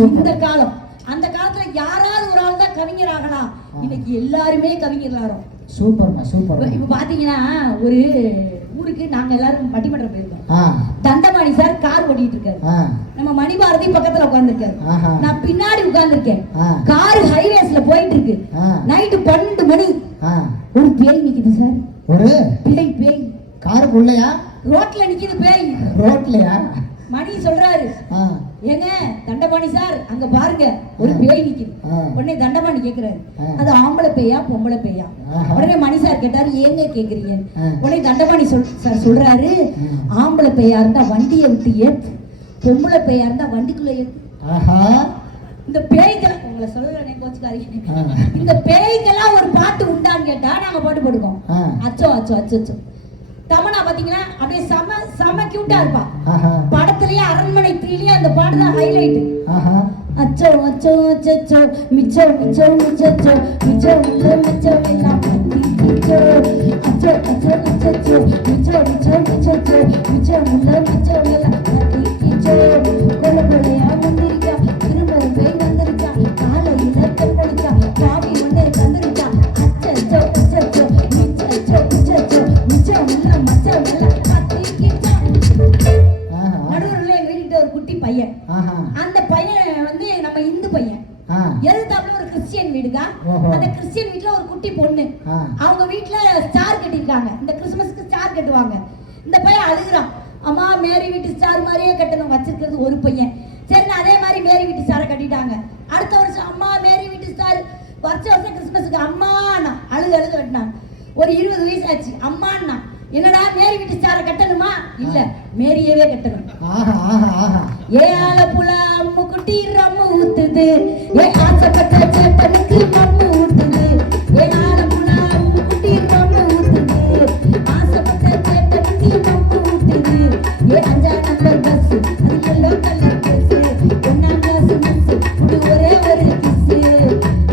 இந்த காலம். அந்த காலத்துல யாராவது ஒரு ஆள் தான் கவிஞர் ஆகலாம், இன்னைக்கு எல்லாருமே கவிஞர்களாகிறோம். சூப்பர்மா சூப்பர். இப்ப பாத்தீங்கன்னா ஒரு ஊருக்கு நாங்க எல்லாரும் பட்டிமன்றம் போயிருக்கோம். தண்டபாணி சார் கார் ஓட்டிட்டு இருக்காரு, நம்ம மணிபாரதி பக்கத்துல உட்கார்ந்துருக்காரு, நான் பின்னாடி உட்கார்ந்துருக்கேன். கார் ஹைவேஸ்ல போயிட்டு இருக்கு, நைட்டு 12 மணி. ஒரு பேய் நிக்குது சார், ஒரு பேய். பேய் காருக்குள்ளயா? ரோட்ல நிக்குது பேய். ரோட்லயா? மணி சொல்றாரு, ஏங்க தண்டபாணி சார் அங்க பாருங்க ஒரு பேய் நிக்குது. உடனே தண்டபாணி கேக்குறாரு, அது ஆம்பளை பேயா பொம்பளை பேயா? உடனே மணி சார் கேட்டாரு, ஏங்க கேக்குறீங்க? உடனே தண்டபாணி சார் சொல்றாரு, ஆம்பளை பேயா இருந்தா வண்டியை விட்டு ஏத்து, பொம்பளை பேயா இருந்தா வண்டிக்குள்ள ஏத்து. இந்த பேய்கள் உங்களை சொல்லல கோச்சுக்காரீங்க, இந்த பேய்கெல்லாம் ஒரு பாட்டு உண்டான்னு கேட்டா நாங்க பாட்டு போட்டுக்கோம். அச்சோ அச்சோ அச்சோ அச்சோ. தமனா பாத்தீங்கன்னா அப்படியே செம கியூட்டா இருப்பா. படத்திலேயே அரண்மனை 3லயே அந்த பாட்டு தான் ஹைலைட். அச்சோ அச்சோ அச்சோ மிச்சோ மிச்சோ மிச்சோ மிச்சோ மிச்சோ எல்லாம் மிச்சோ அச்சோ அச்சோ அச்சோ மிச்சோ மிச்சோ மிச்சோ மிச்சோ மிச்சோ எல்லாம் மிச்சோ. கொல கொலையா வந்திருக்கா, திரும்ப பேய் வந்திருக்கா, காலையில கண்படிச்சா, பாவி ஒண்ணே தந்திருக்கா. அச்சோ அச்சோ மிச்சோ மிச்சோ மிச்சோ எல்லாம் மச்சோ எல்லாம் கத்திக்கிச்சா. நடுவுல எங்க வீட்டுல ஒரு குட்டி பையன், அந்த பையன் வந்து நம்ம இந்து பையன். எதிர்த்தாப்புல ஒரு கிறிஸ்டியன் வீடுக்கா, அந்த கிறிஸ்டியன் வீட்டுல ஒரு குட்டி பொண்ணு, அவங்க வீட்டுல ஸ்டார் கட்டிருக்காங்க. இந்த கிறிஸ்துமஸ்க்கு ஸ்டார் கட்டுவாங்க. இந்த பையன் அழுகுறான், அம்மா மேரி வீட்டு ஸ்டார் மாதிரியே கட்டணும். வச்சிருக்கிறது ஒரு பையன். சரி அதே மாதிரி மேரி வீட்டு ஸ்டாரை கட்டிட்டாங்க. அடுத்த வருஷம் அம்மா மேரி வீட்டு ஸ்டார். வருஷம் கிறிஸ்துமஸுக்கு அம்மாண்ணா அழுது கட்டினாங்க. ஒரு 20 வயசு ஆச்சு, அம்மாண்ணா என்னடா மேரி வீட்டு ஸ்டாரை கட்டணுமா? இல்ல மேரியவே கட்டணும். ஏழ புல அம்மு குட்டி ரம்மு ஊத்துது, ஏ ஆசைப்பட்ட சேட்டனுக்கு மம்மு ஊத்துது. ஏழ புல அம்மு குட்டி ரம்மு ஊத்துது, ஆசைப்பட்ட சேட்டனுக்கு மம்மு ஊத்துது. ஏ 5ஆம் நம்பர் பஸ், அது எல்லோ கலர் பஸ், 1ஆம் கிளாஸ் மிஸ், இது ஒரே ஒரு கிஸ்.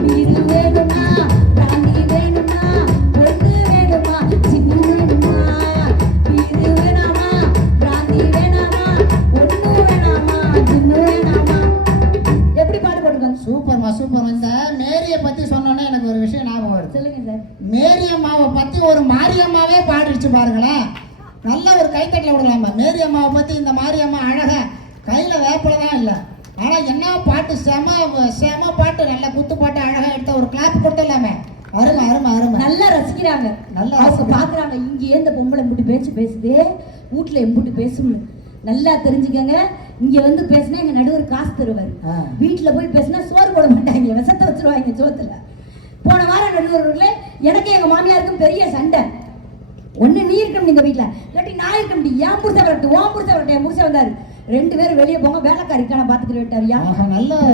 மீறு வேணுமா, பிராண்டி வேணுமா, பொண்ணு வேணுமா, சின்ன வேணுமா, மீறு வேணாமா, பிராண்டி வேணாமா, ஒண்ணு வேணாமா, சின்ன வேணாமா. எப்படி பாட்டு போட்டுக்கோங்க. சூப்பர்மா சூப்பர். இந்த மேரிய பத்தி சொன்னோன்னே எனக்கு ஒரு விஷயம் ஞாபகம் வருது. சொல்லுங்க சார். மேரியம்மாவை பத்தி ஒரு மாரியம்மாவே பாடிடுச்சு பாருங்களேன். நல்ல ஒரு கைத்தட்டல விடலாமா. மேரியம்மாவை பத்தி இந்த மாரியம்மா அழகா, கையில வேப்பல தான் இல்லை, ஆனா என்ன பாட்டு, செம பாட்டு, நல்ல குத்து பாட்டு, அழகா எடுத்த ஒரு கிளாப் கொடுத்துடலாமே. அருமை அருமை அருமை. நல்லா ரசிக்கிறாங்க, நல்லா அவங்க பாக்குறாங்க. இங்கே இந்த பொம்பளை எம்புட்டு பேச்சு பேசுது, வீட்டுல எம்புட்டு பேசும்னு நல்லா தெரிஞ்சுக்கங்க. இங்க வந்து பேசினா எங்க நடுவர் காசு தருவாரு, வீட்டுல போய் பேசினா சோறு போட மாட்டாங்க, விஷத்தை வச்சிருவாங்க சோத்துல. போன வாரம் நடுவர்கள எனக்கு எங்க மாமியாருக்கும் பெரிய சண்டை. ஒண்ணு நீ இருக்கணும் இந்த வீட்டுல, இல்லாட்டி நான் இருக்க முடியும். ஏன் புருஷ வரட்டு, ஓன் புருஷ வரட்டு. என் புருஷ வந்தாரு, 2 பேரும் வெளியே போங்க, வேலைக்காரிக்கான பாத்துக்கிட்டு விட்டாரியா.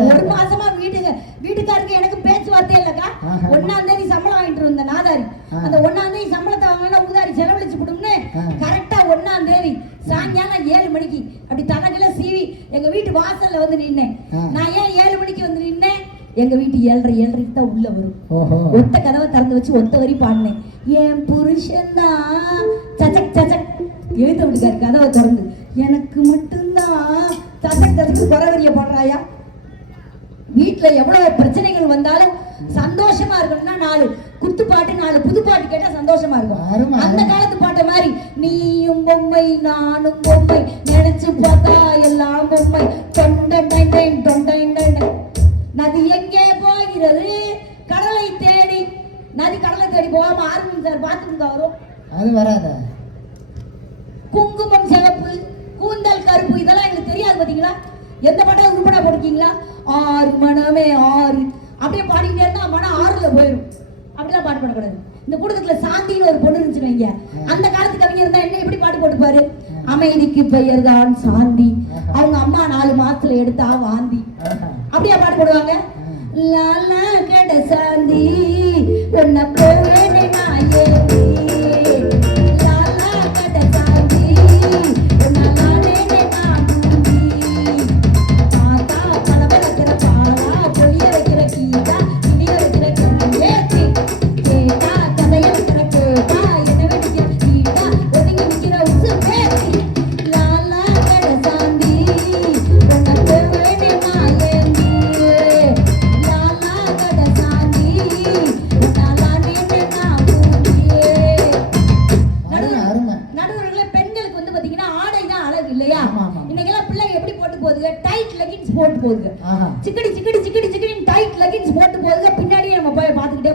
ஒரு மாசமா வீட்டுக்காருக்கு எனக்கு பேச்சுவார்த்தை இல்லக்கா. 1ஆம் தேதி சம்பளம் வாங்கிட்டு இருந்த நாதாரி, அந்த 1ஆம் தேதி சம்பளத்தை வாங்கினா ஊதாரி செலவழிச்சு விடும்னு கரெக்டா 1ஆம் தேதி சாயங்காலம் 7 மணிக்கு அப்படி தனக்குல சீவி எங்க வீட்டு வாசல்ல வந்து நின்னேன். நான் ஏன் 7 மணிக்கு வந்து நின்னேன்? எங்க வீட்டு 7:30 தான் உள்ள வரும். ஒத்த கதவை திறந்து வச்சு ஒத்த வரி பாடினேன். என் புருஷன் தான் சச்சக் சச்சக் எழுத விட்டுக்காரு கதவை திறந்து, எனக்கு மட்டும்தான் சச்சக் சச்சக்கு பரவரிய பாடுறாயா. வீட்டுல எவ்வளவு பிரச்சனைகள் வந்தாலும் சந்தோஷமா இருக்கணும்னா 4 குத்துப்பாட்டு 4 புதுப்பாட்டு கேட்டா சந்தோஷமா இருக்கும். அந்த காலத்து பாட்டு மாதிரி நீயும் பொம்மை நானும் பொம்மை, நினைச்சு பார்த்தா எல்லாம் பொம்மை, தொண்டை தொண்டை. நதி எங்கே போகிறது? கடலை தேடி. நதி கடலை தேடி போகாம ஆர்மி சார் பாத்துருந்தா வரும், அது வராத. குங்குமம் சிவப்பு, கூந்தல் கருப்பு, இதெல்லாம் எங்களுக்கு தெரியாது பாத்தீங்களா? எந்த பாட்டா உருப்படா போட்டிருக்கீங்களா? 6 மனமே 6 அப்படியே பாடிக்கிட்டே இருந்தா மனம் 6ல போயிடும். அப்படிலாம் பாட்டு பாடக்கூடாது. இந்த கூட்டத்துல சாந்தின்னு ஒரு பொண்ணு இருந்துச்சு வைங்க, அந்த காலத்து கவிஞர் இருந்தா என்ன எப்படி பாட்டு போட்டுப்பாரு? அமைதிக்கு பெயர் தான் சாந்தி, அவங்க அம்மா 4 மாசத்துல எடுத்தா வாந்தி, அப்படியா பாட்டு போடுவாங்க. லாலா கட சாந்தி உன்ன போவேனே நாயே, லாலா கட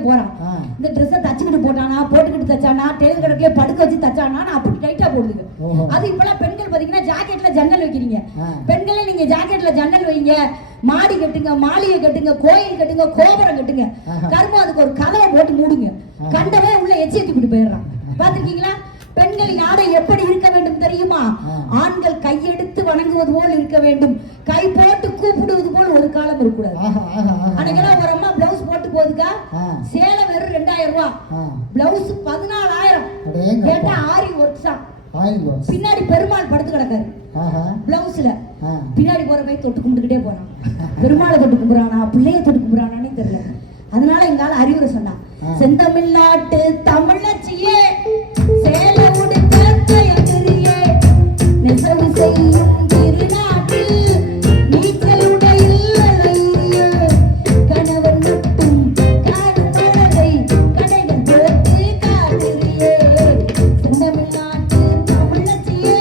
போறான். ஆ. இந்த ட்ரெஸ்ஸை தச்சுக்கிட்டு போட்டானா, போட்டுக்கிட்டு தச்சானா, டெய்லர் கடையில படுக்க வச்சு தச்சானா, அப்படி டைட்டா போடுதுங்க. ஓஹோ. அது இப்பெல்லாம் பெண்கள் பாத்தீங்கன்னா ஜாக்கெட்ல ஜன்னல் வைக்கிறீங்க. ஆ. பெண்களே நீங்க ஜாக்கெட்ல ஜன்னல் வைங்க, மாடி கட்டுங்க, மாளிகை கட்டுங்க, கோயில் கட்டுங்க, கோபுரம் கட்டுங்க. ஆஹா. கரும்பு அதுக்கு ஒரு கதவை போட்டு மூடுங்க. ஆஹா. கண்டவே உள்ள எச்சி தூக்கிட்டு போயிடுறான். பாத்திருக்கீங்களா? பெண்கள் யாரை எப்படி இருக்க வேண்டும் தெரியுமா? ஆ. ஆண்கள் கையெடுத்து வணங்குவது போல் இருக்க வேண்டும், கை போட்டு கூப்பிடுவது போல் ஒரு காலம் இருக்கக்கூடாது. ஆஹா, ஆஹா, ஆஹா. அன்னைக்கெல்லாம் ஒரு அம்மா பிளவுஸ் போட்டு போகுதுக்கா, ஆ. சேலை வெறும் 2000 ரூபாய், ஆ. பிளவுஸ் 14000. அடேங்கப்பா. கேட்டா ஆரி ஒர்க் தான். Oil wash. பின்னாடி பெருமாள் படுத்து கிடக்காரு ஆஹா. பிளவுஸ்ல. ஆ. பின்னாடி போற போய் தொட்டு கும்பிட்டுக்கிட்டே போறான். பெருமாளை தொட்டு கும்பிடுறானா, பிள்ளைய தொட்டு கும்பிடுறானானே தெரியல. அதனால எங்கால அறிவுரை சொன்னான். ஆ. செந்தமிழ்நாட்டு தமிழச்சியே, சேலை உடுத்த தயங்குறியே, நெசவு செய்யும் திருநாட்டில் நீச்சல் உடையில் அலையுறியே, கணவன் மட்டும் காடும் அழகை கடைகள் போட்டு காட்டுறியே. செந்தமிழ்நாட்டு தமிழச்சியே,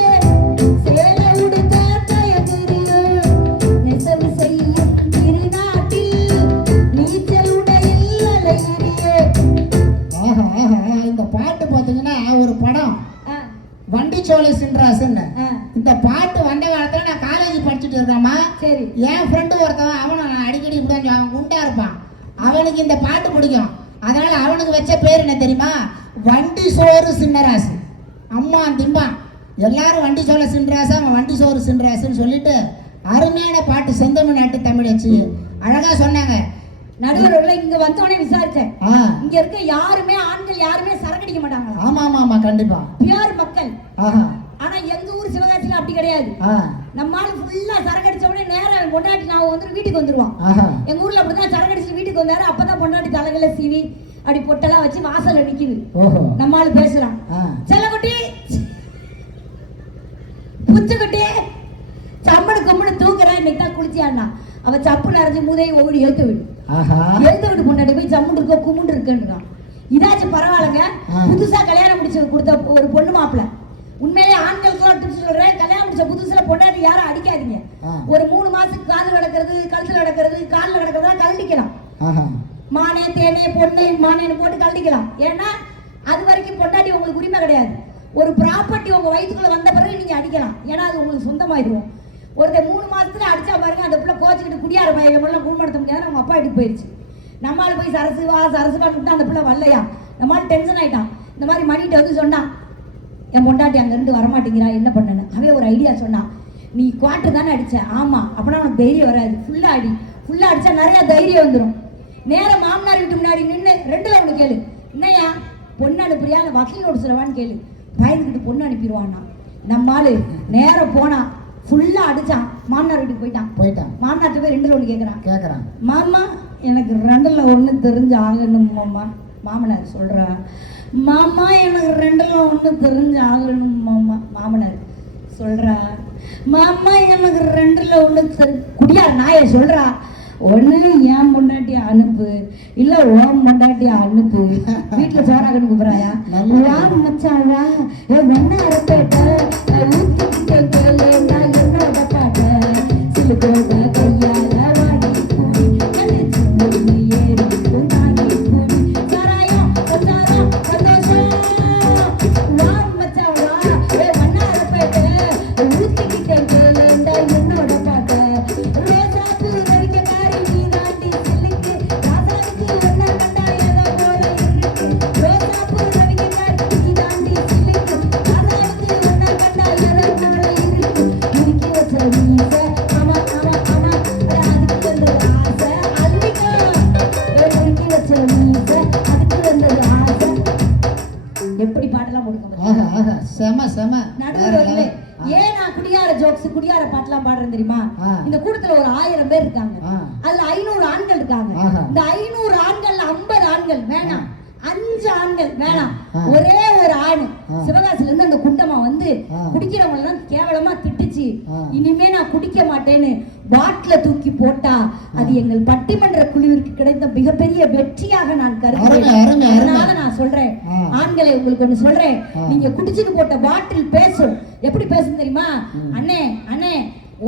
சேலை உடுத்த தயங்குறியே, நெசவு செய்யும் திருநாட்டில் நீச்சல் உடையில் அலையுறியே. ஆஹா, ஆஹா. இந்த பாட்டு பாத்தீங்கன்னா ஒரு படம் ஆ, வண்டிச்சோலை சின்ராசுன்னு. ஆ, இந்த பாட்டு வந்த காலத்துல நான் காலேஜ் படிச்சுட்டு இருக்கேம்மா. சரி. என் ஃப்ரெண்டு ஒருத்தவன், அவனை நான் அடிக்கடி இப்படி அவன் குண்டா இருப்பான். அவனுக்கு இந்த பாட்டு பிடிக்கும். அதனால அவனுக்கு வச்ச பேர் என்ன தெரியுமா? வண்டி சோறு சின்னராசு. அம்மா திம்பான். எல்லாரும் வண்டி சோலை சின்ராசு, அவன் வண்டி சோறு சின்ராசுன்னு சொல்லிட்டு அருமையான பாட்டு. செந்தமிழ் நாட்டு தமிழச்சி அழகா சொன்னாங்க. நடுவர்கள இங்க வந்தோடனே விசாரிச்சேன். ஆ. இங்க இருக்க யாருமே ஆண்கள் யாருமே சரக்கடிக்க மாட்டாங்க. ஆமா ஆமா ஆமா, கண்டிப்பா. பியூர் மக்கள். ஆஹா. ஆனா எங்க ஊர் சிவகாசியில அப்படி கிடையாது. ஆ. நம்மால ஃபுல்லா சரக்கடிச்ச உடனே நேரம் பொண்டாட்டி நான் வந்து வீட்டுக்கு வந்துருவான். ஆஹா. எங்க ஊர்ல அப்படிதான் சரக்கடிச்சு வீட்டுக்கு வந்தாரு. அப்பதான் பொண்டாட்டி தலைகளை சீவி அப்படி பொட்டெல்லாம் வச்சு வாசல்ல நிக்குது. ஓஹோ. நம்மால பேசுறான். ஆ. செல்லக்குட்டி, புச்சுக்குட்டி, சம்மனு கும்மனு தூக்குறேன், இன்னைக்கு தான் குளிச்சியான்னா அவ சப்பு நிறைஞ்சு மூதையை ஓடி எழுத்து விடு. ஆஹா. எழுத்து விட்டு பொண்டாட்டி போய் ஜம்முன்னு இருக்க கும்முன்னு இருக்குன்றான். இதாச்சும் பரவாயில்லைங்க. ஆ. புதுசா கல்யாணம் முடிச்சு கொடுத்த ஒரு பொண்ணு மாப்பிள்ள. உண்மையிலே ஆண்களுக்கு டிப்ஸ் சொல்றேன். கல்யாணம் முடிச்ச புதுசுல பொண்டாட்டி யாரும் அடிக்காதீங்க. ஆ. ஒரு 3 மாசத்துக்கு காது கிடக்கிறது, கழுத்துல கிடக்கிறது, காலில் கிடக்கிறதா கழட்டிக்கலாம். ஆஹா. மானே தேனே பொண்ணு மானேன்னு போட்டு கழட்டிக்கலாம். ஏன்னா அது வரைக்கும் பொண்டாட்டி உங்களுக்கு உரிமை கிடையாது. ஒரு ப்ராப்பர்ட்டி உங்க வயிற்றுக்குள்ள வந்த பிறகு நீங்க அடிக்கலாம். ஏன்னா அது உங்களுக்கு சொந்தமாயிடும். ஒருத்தர் 3 மாசத்துல அடிச்சா பாருங்க, அந்த பிள்ளை கோச்சிக்கிட்டு குடியார பையன் பிள்ளை குணப்படுத்த முடியாது. அவங்க அப்பா வீட்டுக்கு போயிடுச்சு. நம்மளால போய் சரசுவான்னு விட்டு அந்த பிள்ளை வரலையா, நம்மளால டென்ஷன் ஆயிட்டான். இந்த மாதிரி மணிகிட்ட வந்து சொன்னான், என் பொண்டாட்டி அங்கேருந்து வரமாட்டேங்கிறா, என்ன பண்ணேன்னு. அவன் ஒரு ஐடியா சொன்னான். நீ குவார்டர் தானே அடிச்ச? ஆமா. அப்படின்னா உனக்கு தைரியம் வராது. ஃபுல்லா அடி. ஃபுல்லா அடிச்சா நிறைய தைரியம் வந்துடும். நேரம் மாமனார் வீட்டு முன்னாடி நின்று 2ல ஒன்று கேளு. என்னையா பொண்ணு அனுப்புறியா இல்லை வக்கீல் நோட்டீஸ்லவான்னு கேளு. பயந்துக்கிட்டு பொண்ணு அனுப்பிடுவான்னா. நம்மாலு நேரம் போனா ஃபுல்லா அடிச்சான். மாமனார் வீட்டுக்கு போயிட்டான். மாமனார்ட்ட போய் 2ல ஒன்று கேட்குறான். மாமா எனக்கு 2ல ஒன்று தெரிஞ்சு ஆகணும் மாமா. மாமனார் சொல்றா, மாமா எனக்கு 2ல ஒன்று தெரிஞ்சு ஆகணும் மாமா. மாமனார் சொல்றா, மாமா எனக்கு 2ல ஒன்று குடியார் நாயை சொல்றா, ஒண்ணு என் பொண்டாட்டிய அனுப்பு, இல்ல ஓம் பொண்டாட்டிய அனுப்பு. வீட்டுல சோறாகன்னு கூப்பிடுறாயா? வா மச்சான் வா, ஒன்னா அரப்பேட்ட ஊத்திக்கிட்டே கேளு, நான் என்னோட பாட்ட சிலுக்கோட கையால வாடி கூடி கழிச்சு ஏறி கொண்டாடி கூடி சாராயம் சந்தாரம் சந்தோஷம். வா மச்சான் வா, ஒன்னா அரப்பேட்ட ஊத்திக்கிட்டே கேளு, நான் என்னோட பாட்ட ரோசாப்பு வரைக்க எப்படி பாட்டெல்லாம் கொடுக்க செம செம. நடுவர்களே, ஏன் நான் குடியார ஜோக்ஸ் குடியார பாட்டெல்லாம் பாடுறேன் தெரியுமா? இந்த கூட்டத்துல ஒரு 1000 பேர் இருக்காங்க. அதுல 500 ஆண்கள் இருக்காங்க. இந்த 500 ஆண்கள் 50 ஆண்கள் வேணாம், 5 ஆண்கள் வேணாம், ஒரே ஒரு ஆண் சிவகாசில இருந்து அந்த குண்டமா வந்து குடிக்கிறவங்க எல்லாம் கேவலமா திட்டுச்சு. இனிமே நான் குடிக்க மாட்டேன்னு பாட்டில தூக்கி போட்டா அது எங்கள் பட்டிமன்ற குழுவிற்கு கிடைத்த மிகப்பெரிய வெற்றியாக நான் கருதுகிறேன். அதனால நான் சொல்றேன், ஆண்களை உங்களுக்கு ஒண்ணு சொல்றேன், நீங்க குடிச்சுட்டு போட்ட பாட்டில் பேசும். எப்படி பேசும் தெரியுமா? அண்ணே அண்ணே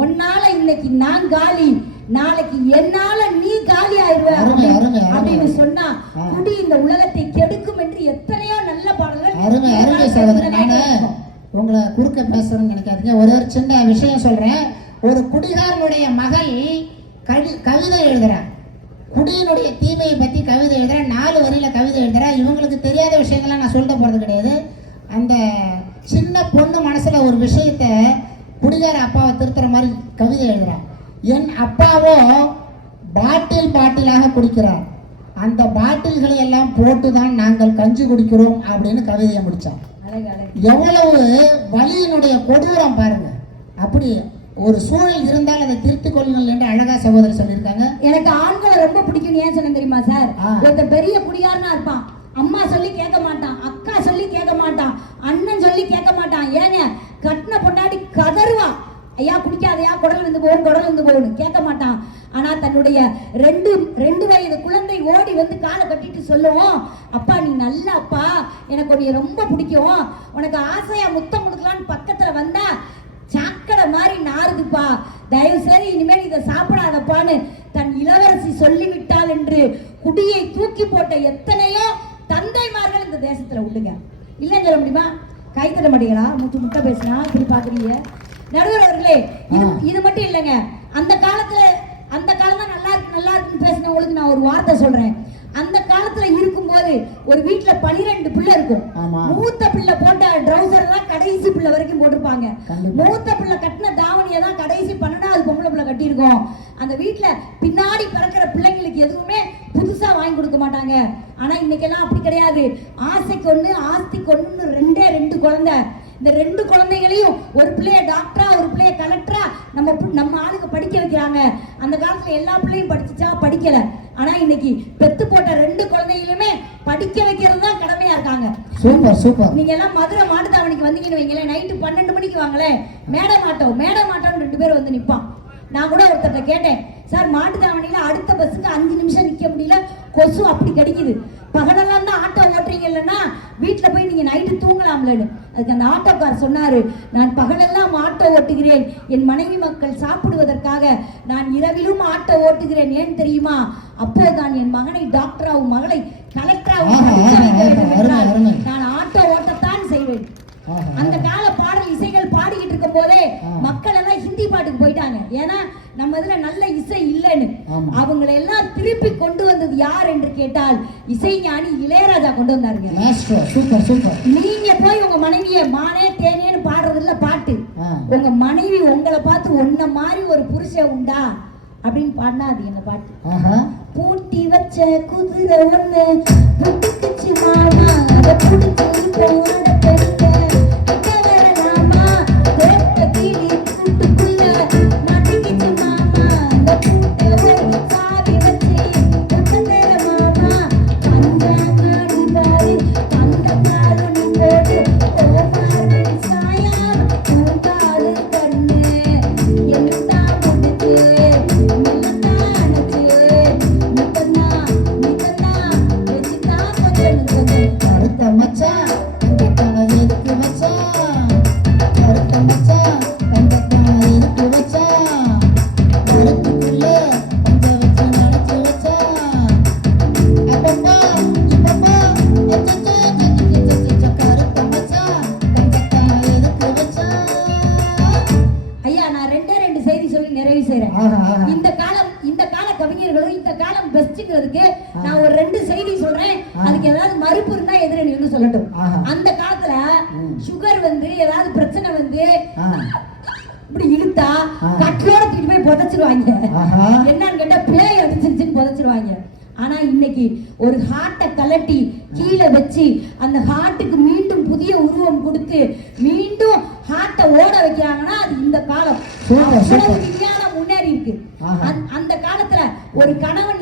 உன்னால இன்னைக்கு நான் காலி, நாளைக்கு என்னால நீ காலி ஆயிடுவ அருமை, அருமை, அருமை. அப்படின்னு சொன்னா குடி இந்த உலகத்தை கெடுக்கும் என்று எத்தனையோ நல்ல பாடல்கள். அருமை அருமை சகோதரி. நானு உங்களை குறுக்க பேசுறேன்னு நினைக்காதீங்க. ஒரு சின்ன விஷயம் சொல்றேன். ஒரு குடிகாரனுடைய மகள் கவிதை எழுதுறான். குடியினுடைய தீமையை பத்தி கவிதை எழுதுறேன். 4 வரியில கவிதை எழுதுறேன். இவங்களுக்கு தெரியாத விஷயங்கள்லாம் நான் சொல்லிட்டு போறது கிடையாது. அந்த சின்ன பொண்ணு மனசுல ஒரு விஷயத்த குடிகார அப்பாவை திருத்துற மாதிரி கவிதை எழுதுறான். என் அப்பாவோ பாட்டிலாக குடிக்கிறார். அந்த பாட்டில்களை எல்லாம் போட்டுதான் நாங்கள் கஞ்சி குடிக்கிறோம் அப்படின்னு கவிதையை முடிச்சான். எவ்வளவு வலியினுடைய கொடூரம் பாருங்க. அப்படி ஒரு சூழல் இருந்தால் அதை திருத்திக் கொள்ளுங்கள் என்று அழகா சகோதரி சொல்லியிருக்காங்க. எனக்கு ஆண்களை ரொம்ப பிடிக்கும். ஏன் சொன்ன தெரியுமா சார்? ஒருத்த பெரிய குடியாரனா இருப்பான், அம்மா சொல்லி கேட்க மாட்டான், அக்கா சொல்லி கேட்க மாட்டான், அண்ணன் சொல்லி கேட்க மாட்டான். ஏங்க கட்டின பொண்டாடி கதறுவான், ஐயா குடிக்காதையா, குடல் வந்து போகணும் கேட்க மாட்டான். ஆனா தன்னுடைய ரெண்டு வயது குழந்தை ஓடி வந்து காலை கட்டிட்டு சொல்லுவோம், அப்பா நீ நல்ல அப்பா, எனக்கு உன்னை ரொம்ப பிடிக்கும், உனக்கு ஆசையா முத்தம் கொடுக்கலான்னு பக்கத்துல வந்தா சாக்கடை மாதிரி நாறுதுப்பா, தயவு செய்து இனிமேல் இதை சாப்பிடாதப்பான்னு தன் இளவரசி சொல்லிவிட்டாள் என்று குடியை தூக்கி போட்ட எத்தனையோ தந்தைமார்கள் இந்த தேசத்துல உண்டுங்க. இல்லைன்னு சொல்ல முடியுமா? கை தட்ட மாட்டீங்களா? முட்டை பேசினா இப்படி பாக்குறீங்க. நடுவர் அவர்களே, இது மட்டும் இல்லைங்க. அந்த காலம் தான் நல்லா இருக்குன்னு பேசினவங்களுக்கு நான் ஒரு வார்த்தை சொல்றேன். அந்த காலத்துல இருக்கும்போது ஒரு வீட்டுல 12 பிள்ளை இருக்கும். மூத்த பிள்ளை போட்ட ட்ரௌசர் தான் கடைசி பிள்ளை வரைக்கும் போட்டிருப்பாங்க. மூத்த பிள்ளை கட்டின தாவணியை தான் கடைசி 12வது பொம்பளை பிள்ளை கட்டியிருக்கோம். அந்த வீட்டுல பின்னாடி பிறக்கிற பிள்ளைங்களுக்கு எதுவுமே புதுசா வாங்கி கொடுக்க மாட்டாங்க. ஆனா இன்னைக்கெல்லாம் அப்படி கிடையாது. ஆசைக்கு ஒண்ணு ஆஸ்திக்கு ஒண்ணு 2 குழந்தை. இந்த 2 குழந்தைகளையும் ஒரு பிள்ளைய டாக்டரா ஒரு பிள்ளைய கலெக்டரா நம்ம ஆளுங்க படிக்க வைக்கிறாங்க. அந்த காலத்துல எல்லா பிள்ளையும் படிச்சுச்சா? படிக்கல. ஆனா இன்னைக்கு பெத்து போட்ட 2 குழந்தைகளுமே படிக்க வைக்கிறது தான் கடமையா இருக்காங்க. சூப்பர். நீங்க எல்லாம் மதுரை மாட்டுத்தாவணிக்கு வந்தீங்கன்னு வைங்களேன், நைட்டு 12 மணிக்கு வாங்களேன், மேட மாட்டோம் 2 பேர் வந்து நிப்பான். நான் கூட ஒருத்தர்ட்ட கேட்டேன், சார் மாட்டுத்தாவணியில அடுத்த பஸ்ஸுக்கு 5 நிமிஷம் நிக்க முடியல, கொசு அப்படி கடிக்குது, பகலெல்லாம் தான் ஆட்டோ ஓட்டுறீங்க இல்லைன்னா வீட்டுல போய் நீங்க நைட்டு தூங்கலாம்லன்னு. அதுக்கு அந்த ஆட்டோக்கார் சொன்னாரு, நான் பகலெல்லாம் ஆட்டோ ஓட்டுகிறேன், என் மனைவி மக்கள் சாப்பிடுவதற்காக நான் இரவிலும் ஆட்டோ ஓட்டுகிறேன். ஏன் தெரியுமா? அப்போதான் என் மகனை டாக்டராவும் மகளை கலெக்டராவும் நான் ஆட்டோ ஓட்டத்தான் செய்வேன். அந்த கால பாடல் இசைகள் பாடிக்கிட்டு இருக்கும் போதே மக்கள் எல்லாம் ஹிந்தி பாட்டுக்கு போயிட்டாங்க. ஏன்னா நம்ம இதுல நல்ல இசை இல்லைன்னு. அவங்களை எல்லாம் திருப்பி கொண்டு வந்தது யார் என்று கேட்டால் இசைஞானி இளையராஜா கொண்டு வந்தாருங்க. நீங்க போய் உங்க மனைவிய மானே தேனேன்னு பாடுறது இல்ல பாட்டு. உங்க மனைவி உங்களை பார்த்து உன்ன மாதிரி ஒரு புருஷன் உண்டா அப்படின்னு பாடினா அது என்ன பாட்டு? பூட்டி வச்ச குதிரை ஒண்ணு புட்டுக்குச்சு மாமா, அதை புடிச்சு போன இந்த கால கவிஞர்களும் இந்த காலம் பெஸ்ட்ங்கிறதுக்கு நான் ஒரு 2 செய்தி சொல்றேன். அதுக்கு ஏதாவது மறுப்பு இருந்தா எதிரணி சொல்லட்டும். அந்த காலத்துல சுகர் வந்து ஏதாவது பிரச்சனை வந்து இப்படி இழுத்தா கட்டோட தூக்கி போய் புதைச்சிருவாங்க. என்னன்னு கேட்டா பேய் அடிச்சிருச்சுன்னு புதைச்சிருவாங்க. ஆனா இன்னைக்கு ஒரு ஹார்ட்டை கலட்டி கீழே வச்சு அந்த ஹார்ட்டுக்கு மீண்டும் புதிய உருவம் கொடுத்து மீண்டும் ஹார்ட்டை ஓட வைக்கிறாங்கன்னா அது இந்த காலம். விஞ்ஞானம் முன்னேறி இருக்கு. அந்த காலத்துல ஒரு கணவன்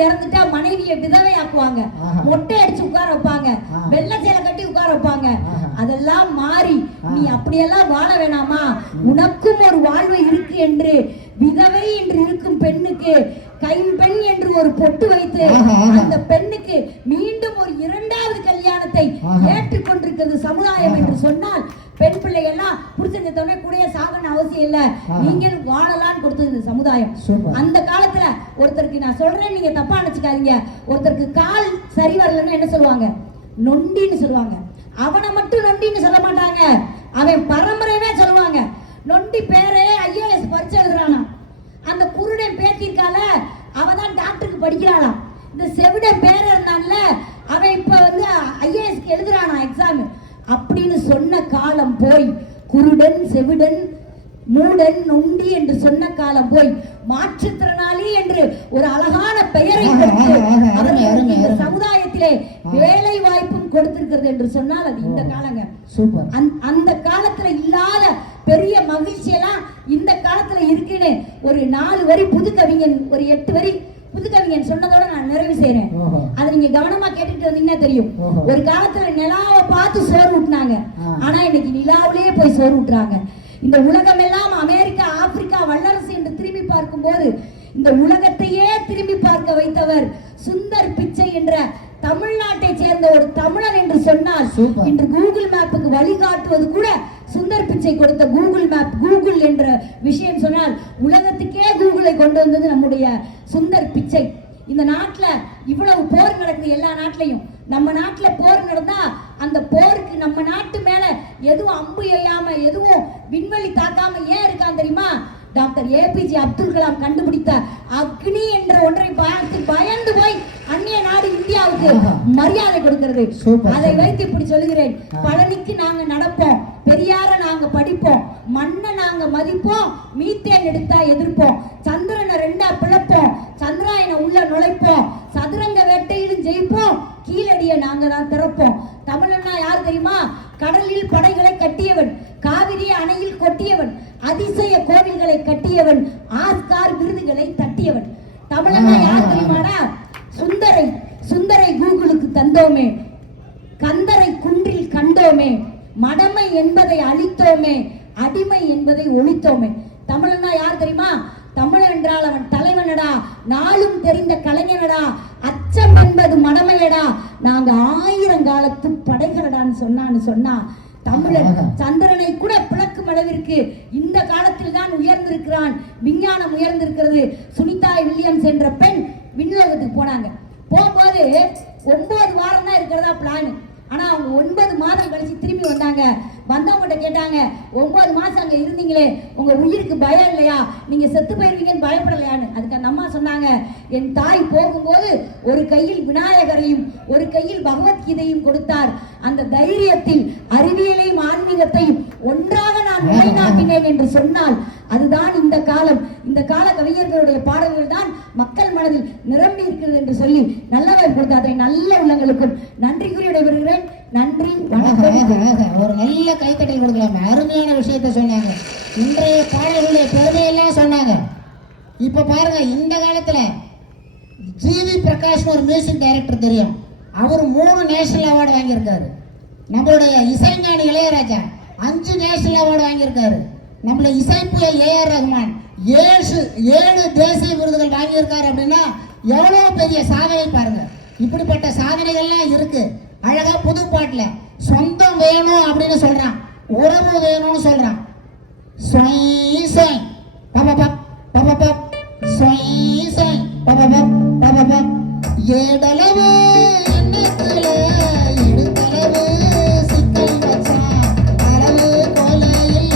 இறந்துட்டா மனைவியை விதவை ஆக்குவாங்க, மொட்டை அடிச்சு உட்கார வைப்பாங்க, வெள்ளை சேலை கட்டி உட்கார வைப்பாங்க. அதெல்லாம் மாறி நீ அப்படியெல்லாம் வாழ வேணாமா, உனக்கும் ஒரு வாழ்வு இருக்கு என்று விதவை என்று இருக்கும் பெண்ணுக்கு கைம்பெண் என்று ஒரு பொட்டு வைத்து அந்த பெண்ணுக்கு மீண்டும் ஒரு 2வது கல்யாணத்தை ஏற்றுக்கொண்டிருக்கிறது சமுதாயம் என்று சொன்னால் பெண் பிள்ளைகள்லாம் புருஷன் செத்தோடனே கூடயே சாகணும் அவசியம் இல்ல, நீங்களும் வாழலாம்னு கொடுத்தது இந்த சமுதாயம். அந்த காலத்துல ஒருத்தருக்கு நான் சொல்றேன், நீங்க தப்பா நினைச்சுக்காதீங்க, ஒருத்தருக்கு கால் சரி வரலன்னா என்ன சொல்லுவாங்க? நொண்டின்னு சொல்லுவாங்க. அவனை மட்டும் நொண்டின்னு சொல்ல மாட்டாங்க, அவன் பரம்பரையவே சொல்லுவாங்க. நொண்டி பேரே ஐஏஎஸ் பரிச்சை எழுதுறானா, அந்த குருடன் பேத்திருக்கால அவதான் டாக்டருக்கு படிக்கிறாளாம். இந்த செவிடன் பேர இருந்தான்ல அவன் இப்ப வந்து ஐஏஎஸ்க்கு எழுதுறானா எக்ஸாம் அப்படின்னு சொன்ன காலம் போய், குருடன் செவிடன் மூடன் நொண்டி என்று சொன்ன காலம் போய், மாற்றுத்திறனாளி என்று ஒரு அழகான பெயரை கொடுத்து சமுதாயத்திலே வேலை வாய்ப்பும் கொடுத்திருக்கிறது என்று சொன்னால் அது இந்த காலங்க. அந்த காலத்துல இல்லாத பெரிய மகிழ்ச்சி எல்லாம் இந்த காலத்துல இருக்குன்னு ஒரு 4 வரி புது கவிஞன், ஒரு 8 வரி புது கவிஞன் சொன்னதோட நான் நிறைவு செய்யறேன். அதை நீங்க கவனமா கேட்டுட்டு வந்தீங்கன்னா தெரியும். ஒரு காலத்துல நிலாவை பார்த்து சோறு ஊட்டினாங்க, ஆனா இன்னைக்கு நிலாவிலேயே போய் சோறு ஊட்டுறாங்க. இந்த உலகம் எல்லாம் அமெரிக்கா ஆப்பிரிக்கா வல்லரசு என்று திரும்பி பார்க்கும் போது இந்த உலகத்தையே திரும்பி பார்க்க வைத்தவர் சுந்தர் பிச்சை என்ற தமிழ்நாட்டை சேர்ந்த ஒரு தமிழர் என்று சொன்னால், இன்று கூகுள் மேப்புக்கு வழிகாட்டுவது கூட சுந்தர் பிச்சை கொடுத்த கூகுள் மேப், கூகுள் என்ற விஷயம் சொன்னால் உலகத்துக்கே கூகுளை கொண்டு வந்தது நம்முடைய சுந்தர் பிச்சை. இந்த நாட்டுல இவ்வளவு போர் நடக்குது, எல்லா நாட்டிலையும். நம்ம நாட்டுல போர் நடந்தா அந்த போருக்கு நம்ம நாட்டு மேல எதுவும் அம்பு எய்யாம எதுவும் விண்வெளி தாக்காம ஏன் இருக்கான் தெரியுமா? டாக்டர் ஏபிஜே அப்துல் கலாம் கண்டுபிடித்த அக்னி என்ற ஒன்றை பார்த்து பயந்து போய் அந்நிய நாடு இந்தியாவுக்கு மரியாதை கொடுக்கிறது. அதை வைத்து இப்படி சொல்லுகிறேன், பழனிக்கு நாங்க நடப்போம், பெரியார நாங்க படிப்போம், மண்ணை நாங்க மதிப்போம், மீத்தேன் எடுத்தா எதிர்ப்போம், சந்திரனை 2ஆ பிளப்போம், சந்திராயனை உள்ள நுழைப்போம், சதுரங்க வேட்டையிலும் ஜெயிப்போம், கீழடியை நாங்க தான் திறப்போம். தமிழன்னா யார் தெரியுமா? கடலில் படைகளை கட்டியவன், காவிரி அணையில் கொட்டியவன், அதிசய கோவில்களை கட்டியவன், ஆஸ்கார் விருதுகளை தட்டியவன். தமிழன்னா யார் தெரியுமாடா? சுந்தரை கூகுளுக்கு தந்தோமே, கந்தரை குன்றில் கண்டோமே, மடமை என்பதை அழித்தோமே, அடிமை என்பதை ஒழித்தோமே. தமிழன்னா யார் தெரியுமா? தமிழன் என்றால் அவன் தலைவனடா, நாளும் தெரிந்த கலைஞனடா, அச்சம் என்பது மடமையடா, நாங்க 1000 காலத்து படைகளடான்னு சொன்னா தமிழன் சந்திரனை கூட பிளக்கும் அளவிற்கு இந்த காலத்தில் தான் உயர்ந்திருக்கிறான், விஞ்ஞானம் உயர்ந்திருக்கிறது. சுனிதா வில்லியம்ஸ் என்ற பெண் விண்ணுலகத்துக்கு போனாங்க. போகும்போது 9 வாரம் தான் இருக்கிறதா பிளான். ஆனா அவங்க 9 மாதம் கழிச்சு திரும்பி வந்தாங்க. வந்தவங்கிட்ட கேட்டாங்க, 9 மாசம் அங்க இருந்தீங்களே, உங்க உயிருக்கு பயம் இல்லையா? நீங்க செத்து போயிருவீங்கன்னு பயப்படலையான்னு. அதுக்கு அந்த அம்மா சொன்னாங்க, என் தாய் போகும்போது ஒரு கையில் விநாயகரையும் ஒரு கையில் பகவத்கீதையும் கொடுத்தார். அந்த தைரியத்தில் அறிவியலையும் ஆன்மீகத்தையும் ஒன்றாக நான் நிலைநாட்டினேன் என்று சொன்னால் அதுதான் இந்த காலம். இந்த கால கவிஞர்களுடைய பாடல்கள் தான் மக்கள் மனதில் நிரம்பி இருக்கிறது என்று சொல்லி நல்லவர் கொடுத்த அதை நல்ல உள்ளங்களுக்கும் நன்றி கூறி விடைபெறுகிறேன். நன்றி, வணக்கம். ஒரு நல்ல கைத்தட்டல் கொடுக்கலாம். அருமையான விஷயத்த சொன்னாங்க. இன்றைய பாடல்களுடைய பெருமையெல்லாம் சொன்னாங்க. இப்ப பாருங்க, இந்த காலத்துல ஜிவி பிரகாஷ் ஒரு மியூசிக் டைரக்டர் தெரியும், அவர் 3 நேஷனல் அவார்டு வாங்கியிருக்காரு. நம்மளுடைய இசைஞானி இளையராஜா 5 நேஷனல் அவார்டு வாங்கியிருக்காரு. நம்மள இசைப்புயல் ஏஆர் ரஹ்மான் 7 தேசிய விருதுகள் வாங்கியிருக்காரு. அப்படின்னா எவ்வளவு பெரிய சாதனை பாருங்க. இப்படிப்பட்ட சாதனைகள்லாம் இருக்கு. அழகா புது பாட்டுல சொந்தம் வேணும் அப்படின்னு சொல்றான், உறவு வேணும்னு சொல்றான். ஏடளவு எண்ணத்துல இடுதளவு சிக்கல் மச்சான், அளவு கொல இல்ல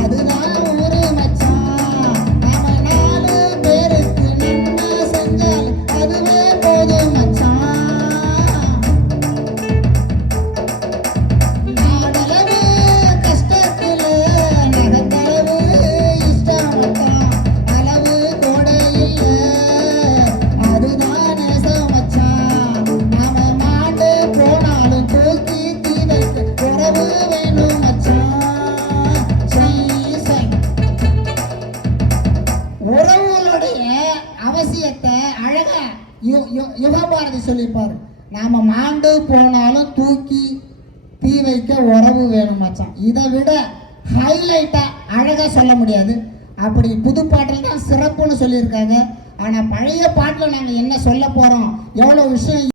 அதுதான் ஒரு மச்சான். அவன் 4 பேருக்கு நன்மை செஞ்சால் அதுவே போதும் மச்சான். நாடளவு கஷ்டத்துல நடத்தளவு இஷ்டம் மச்சான், அளவு கூட இல்ல அதுதான் நேசம் மச்சான். அவன் மாட்டு போனாலும் தூக்கி தீவைக்கு உறவு வேணும் மச்சான். உறவுகளுடைய அவசியத்தை அழகா யுகபாரதி சொல்லிப்பாரு. நாம மாண்டு போனாலும் தூக்கி தீ வைக்க உறவு வேணும் மச்சான். இதை விட ஹைலைட்டா அழகா சொல்ல முடியாது. அப்படி புது பாட்டில் தான் சிறப்புன்னு சொல்லியிருக்காங்க. ஆனா பழைய பாட்டில் நாங்க என்ன சொல்ல போறோம், எவ்வளவு விஷயம்